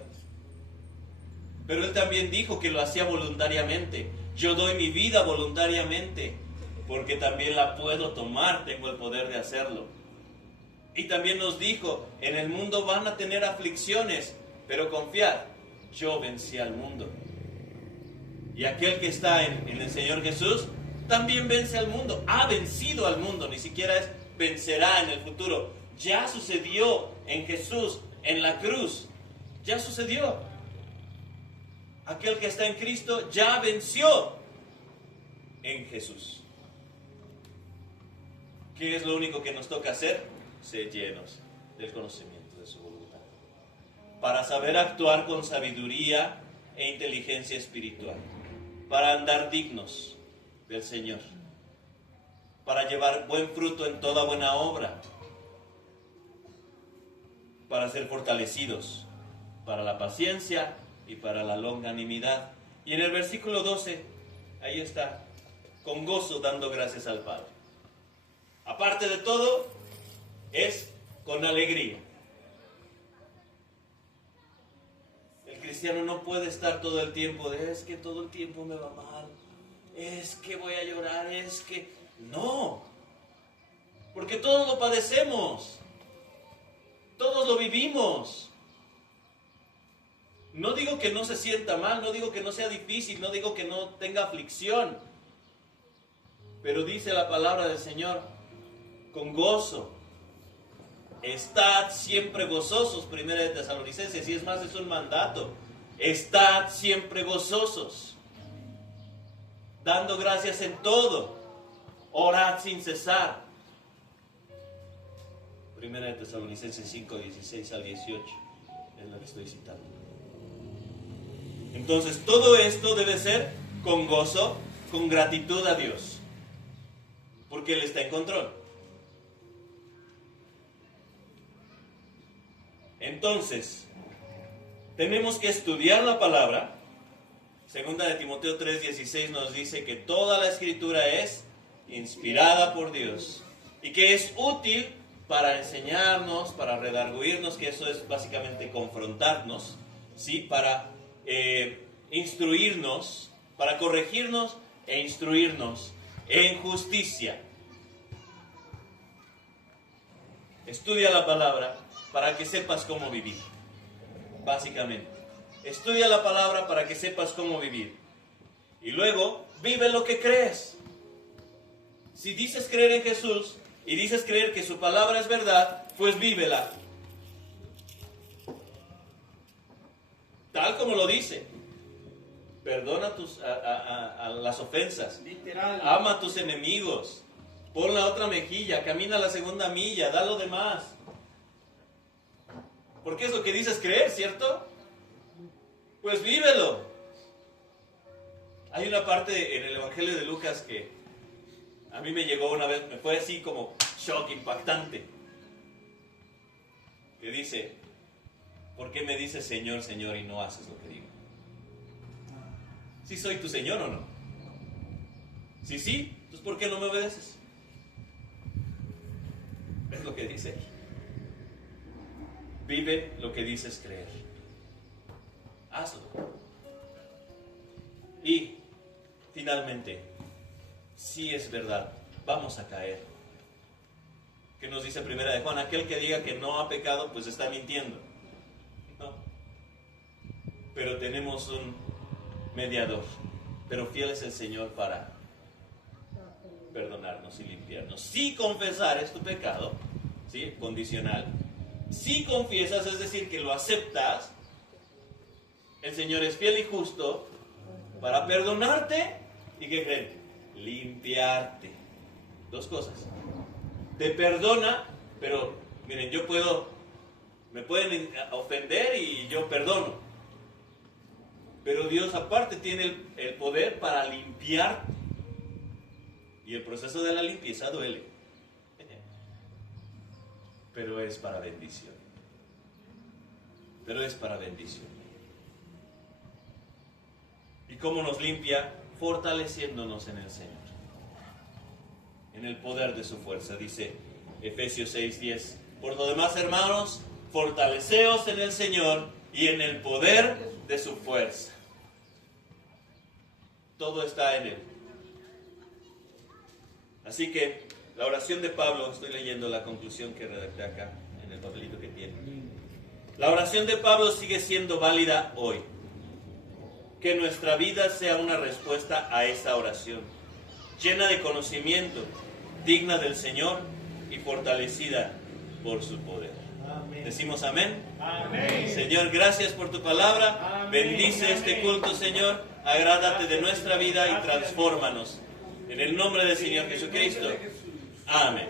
Pero Él también dijo que lo hacía voluntariamente. Yo doy mi vida voluntariamente, porque también la puedo tomar, tengo el poder de hacerlo. Y también nos dijo: en el mundo van a tener aflicciones, pero confiad, yo vencí al mundo. Y aquel que está en el Señor Jesús también vence al mundo, ha vencido al mundo, ni siquiera es vencerá en el futuro. Ya sucedió en Jesús, en la cruz, ya sucedió. Aquel que está en Cristo ya venció en Jesús. ¿Qué es lo único que nos toca hacer? Ser llenos del conocimiento de su voluntad, para saber actuar con sabiduría e inteligencia espiritual, para andar dignos del Señor, para llevar buen fruto en toda buena obra, para ser fortalecidos para la paciencia y para la longanimidad. Y en el versículo 12, ahí está: con gozo dando gracias al Padre. Aparte de todo, es con alegría. El cristiano no puede estar todo el tiempo es que todo el tiempo me va mal, es que voy a llorar, es que... No, porque todos lo padecemos, todos lo vivimos. No digo que no se sienta mal, no digo que no sea difícil, no digo que no tenga aflicción, Pero dice la palabra del Señor, con gozo. Estad siempre gozosos, 1 de Tesalonicenses, y es más, es un mandato. Estad siempre gozosos, dando gracias en todo, orad sin cesar. 1 de Tesalonicenses 5, 16 al 18, es lo que estoy citando. Entonces, todo esto debe ser con gozo, con gratitud a Dios, porque Él está en control. Entonces, tenemos que estudiar la palabra. Segunda de Timoteo 3:16 nos dice que toda la escritura es inspirada por Dios y que es útil para enseñarnos, para redarguirnos, que eso es básicamente confrontarnos, ¿sí? Para instruirnos, para corregirnos e instruirnos en justicia. Estudia la palabra para que sepas cómo vivir, básicamente. Estudia la palabra para que sepas cómo vivir. Y luego, vive lo que crees. Si dices creer en Jesús y dices creer que su palabra es verdad, pues vívela. Tal como lo dice. Perdona a las ofensas. Literal. Ama a tus enemigos. Pon la otra mejilla, camina la segunda milla, da lo demás. Porque es lo que dices creer, ¿cierto? Pues vívelo. Hay una parte en el Evangelio de Lucas que a mí me llegó una vez, me fue así como shock, impactante. Que dice, ¿por qué me dices Señor, Señor y no haces lo que digo? ¿Sí soy tu Señor o no? Si sí, entonces ¿por qué no me obedeces? Es lo que dice. Vive lo que dices creer. Hazlo. Y finalmente, si es verdad, vamos a caer. ¿Qué nos dice Primera de Juan? Aquel que diga que no ha pecado, pues está mintiendo. No. Pero tenemos un mediador. Pero fiel es el Señor para perdonarnos y limpiarnos. Si confesares tu pecado, ¿sí? Condicional. Si confiesas, es decir, que lo aceptas, el Señor es fiel y justo para perdonarte y ¿qué creen? Limpiarte. Dos cosas. Te perdona, pero miren, me pueden ofender y yo perdono. Pero Dios aparte tiene el poder para limpiarte. Y el proceso de la limpieza duele. Pero es para bendición. Pero es para bendición. ¿Y cómo nos limpia? Fortaleciéndonos en el Señor. En el poder de su fuerza. Dice Efesios 6:10. Por lo demás, hermanos, fortaleceos en el Señor y en el poder de su fuerza. Todo está en Él. Así que la oración de Pablo, estoy leyendo la conclusión que redacté acá en el papelito que tiene. La oración de Pablo sigue siendo válida hoy. Que nuestra vida sea una respuesta a esa oración, llena de conocimiento, digna del Señor y fortalecida por su poder. Amén. Decimos amén. Amén. Señor, gracias por tu palabra. Amén. Bendice este culto, Señor. Agrádate de nuestra vida y transfórmanos. En el nombre del Señor Jesucristo. Amén.